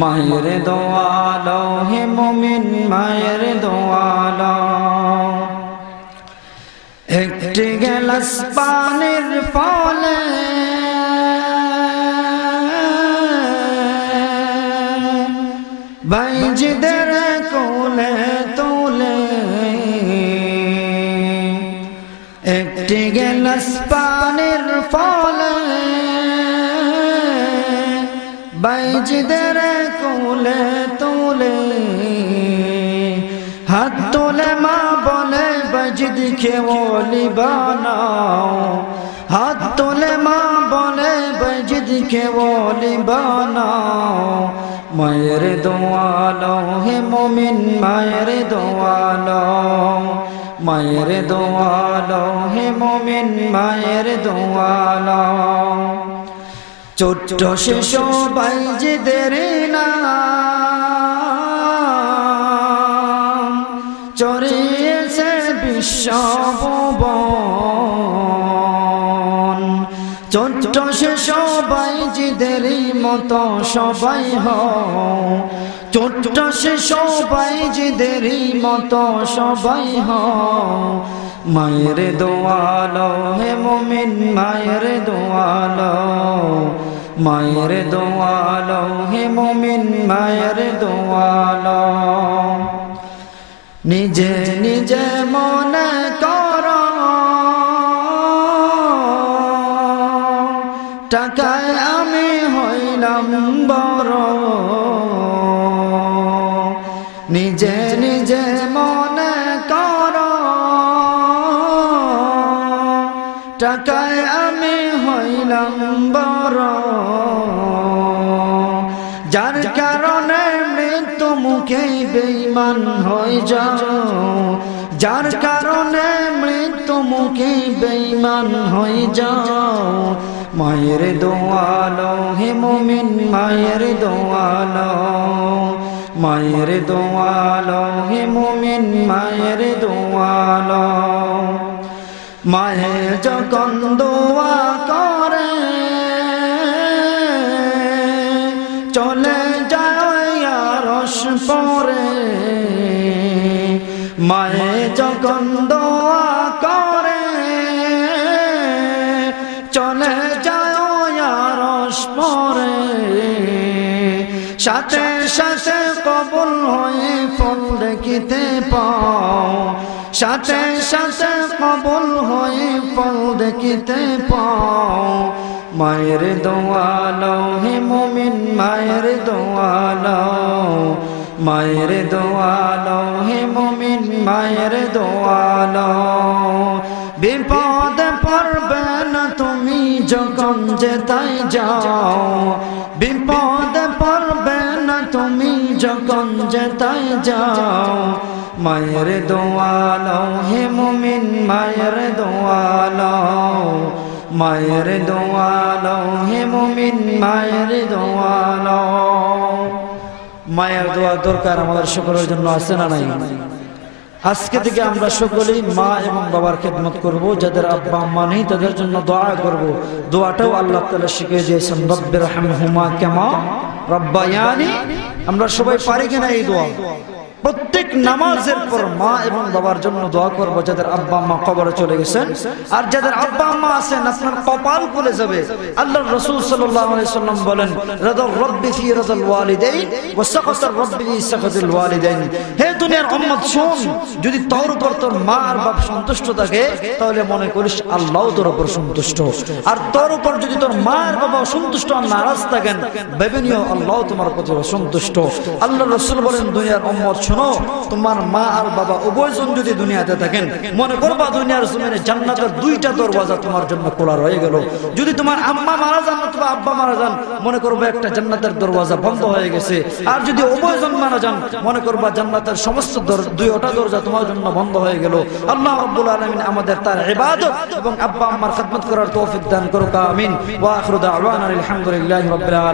মায়ের দোয়া লো হে মুমিন, মায়ের দোয়া লো। একটি গ্লাস পানির ফলে বাইজিদের কোলে তোলে, একটি গ্লাস পানির ফলে বাইজিদের কোলে তোলে। হাত তোলে মা বলে বাইজিদকে ওলি বানাও, হাত তোলে মা বলে বাইজিদকে ওলি বানাও। মায়ের দোয়া লো হে মুমিন, মায়ের দোয়া লো, মায়ের দোয়া লো হে মুমিন, মায়ের দোয়া লো। ছোট্ট শিশু বাইজিদের নাম ছড়িয়েছে বিশ্ব ভুবন। ছোট্ট শিশু বাইজিদের মতো সবাই হও, ছোট্ট শিশু বাইজিদের মতো সবাই হও। মায়ের দোয়া লো হে মুমিন, মায়ের দোয়া লো, মায়ের দোয়া লো হে মুমিন, মায়ের দোয়া লো। নিজে নিজে মনে করো টাকায় আমি হইলাম বড়, নিজে নিজে মনে করো টাকায় আমি হইলাম বড়। যার কারণে মৃত্যু মুখে বেঈমান হয়ে যাও, যার কারণে মৃত্যু মুখে বেঈমান হয়ে যাও। মায়ের দোয়া লো হে মুমিন, মায়ের দোয়া লো, মায়ের দোয়া লো হে মুমিন, মায়ের দোয়া লো। মায়ে যখন দোয়া করে চলে যায় আরশ পরে, মায়ে যখন দোয়া করে চলে যায় আরশ পরে। সাথে সাথে কবুল হয়ে ফল দেখিতে পাও, সাথে সাথে কবুল হয়ে ফল দেখিতে পাও মায়ের দোয়া লও হে মুমিন মায়ের দোয়া লও মায়ের দোয়া লও হে মুমিন মায়ের দোয়া লও বিপদে পড়বে না তুমি যখন যেতাই যাও বিপদে পড়বে না তুমি যখন যেতাই যাও মায়ের দোয়া লও হে মুমিন মায়ের দোয়া লও মায়ের দোয়া লও হে মুমিন মায়ের দোয়া লও মায়ের দোয়া দরকার আমাদের সকলের জন্য আছে না নাই আজকে থেকে আমরা সকলেই মা এবং বাবার খেদমত করব যাদের আব্বা আম্মা নেই তাদের জন্য দোয়া করব দোয়াটাও আল্লাহ তাআলা শিখিয়ে দিয়েছেন রব্বির হামহুমা কামা রব্বায়ানি আমরা সবাই পারি কিনা এই দোয়া প্রত্যেক নামাজের পর মা এবং বাবার জন্য দোয়া করব যাদের আব্বা আম্মা কবরে চলে গেছেন আর যাদের আব্বা আম্মা আছেন আপনার কপাল খুলে যাবে আল্লাহর রাসূল সাল্লাল্লাহু আলাইহি সাল্লাম বলেন রাদাল রাব্বি ফি রাদাল ওয়ালিদাইন ওয়া সাকাতার রাব্বি ফি সাকাতিল ওয়ালিদাইন হে দুনিয়ার উম্মত শুন যদি তোর উপর তোর মা আর বাপ সন্তুষ্ট থাকে তাহলে মনে করিস আল্লাহও তোর উপর সন্তুষ্ট আর তোর উপর যদি তোর মা আর বাবা সন্তুষ্ট আর নারাজ থাকেন ভেবে নিও আল্লাহ তোমার প্রতি সন্তুষ্ট আল্লাহর রাসূল বলেন দুনিয়ার উম্মত শোনো তোমার মা আর বাবা উভয়জন যদি দুনিয়াতে থাকেন মনে করবা দুনিয়ার জমিনে জান্নাতের দুইটা দরওয়াজা তোমার জন্য খোলা রয়ে গেল যদি তোমার আম্মা মারা যান অথবা আব্বা মারা যান মনে করবা একটা জান্নাতের দরওয়াজা বন্ধ হয়ে গেছে আর যদি উভয়জন মারা যান মনে করবা জান্নাতের সমস্ত দুইটা দরজা তোমার জন্য বন্ধ হয়ে গেল আল্লাহ রাব্বুল আলামিন আমাদের তার ইবাদত এবং আব্বা আম্মার খিদমত করার তৌফিক দান করুক আমিন ওয়া আখিরু দাওয়ানা আলহামদুলিল্লাহি রাব্বিল আলামিন।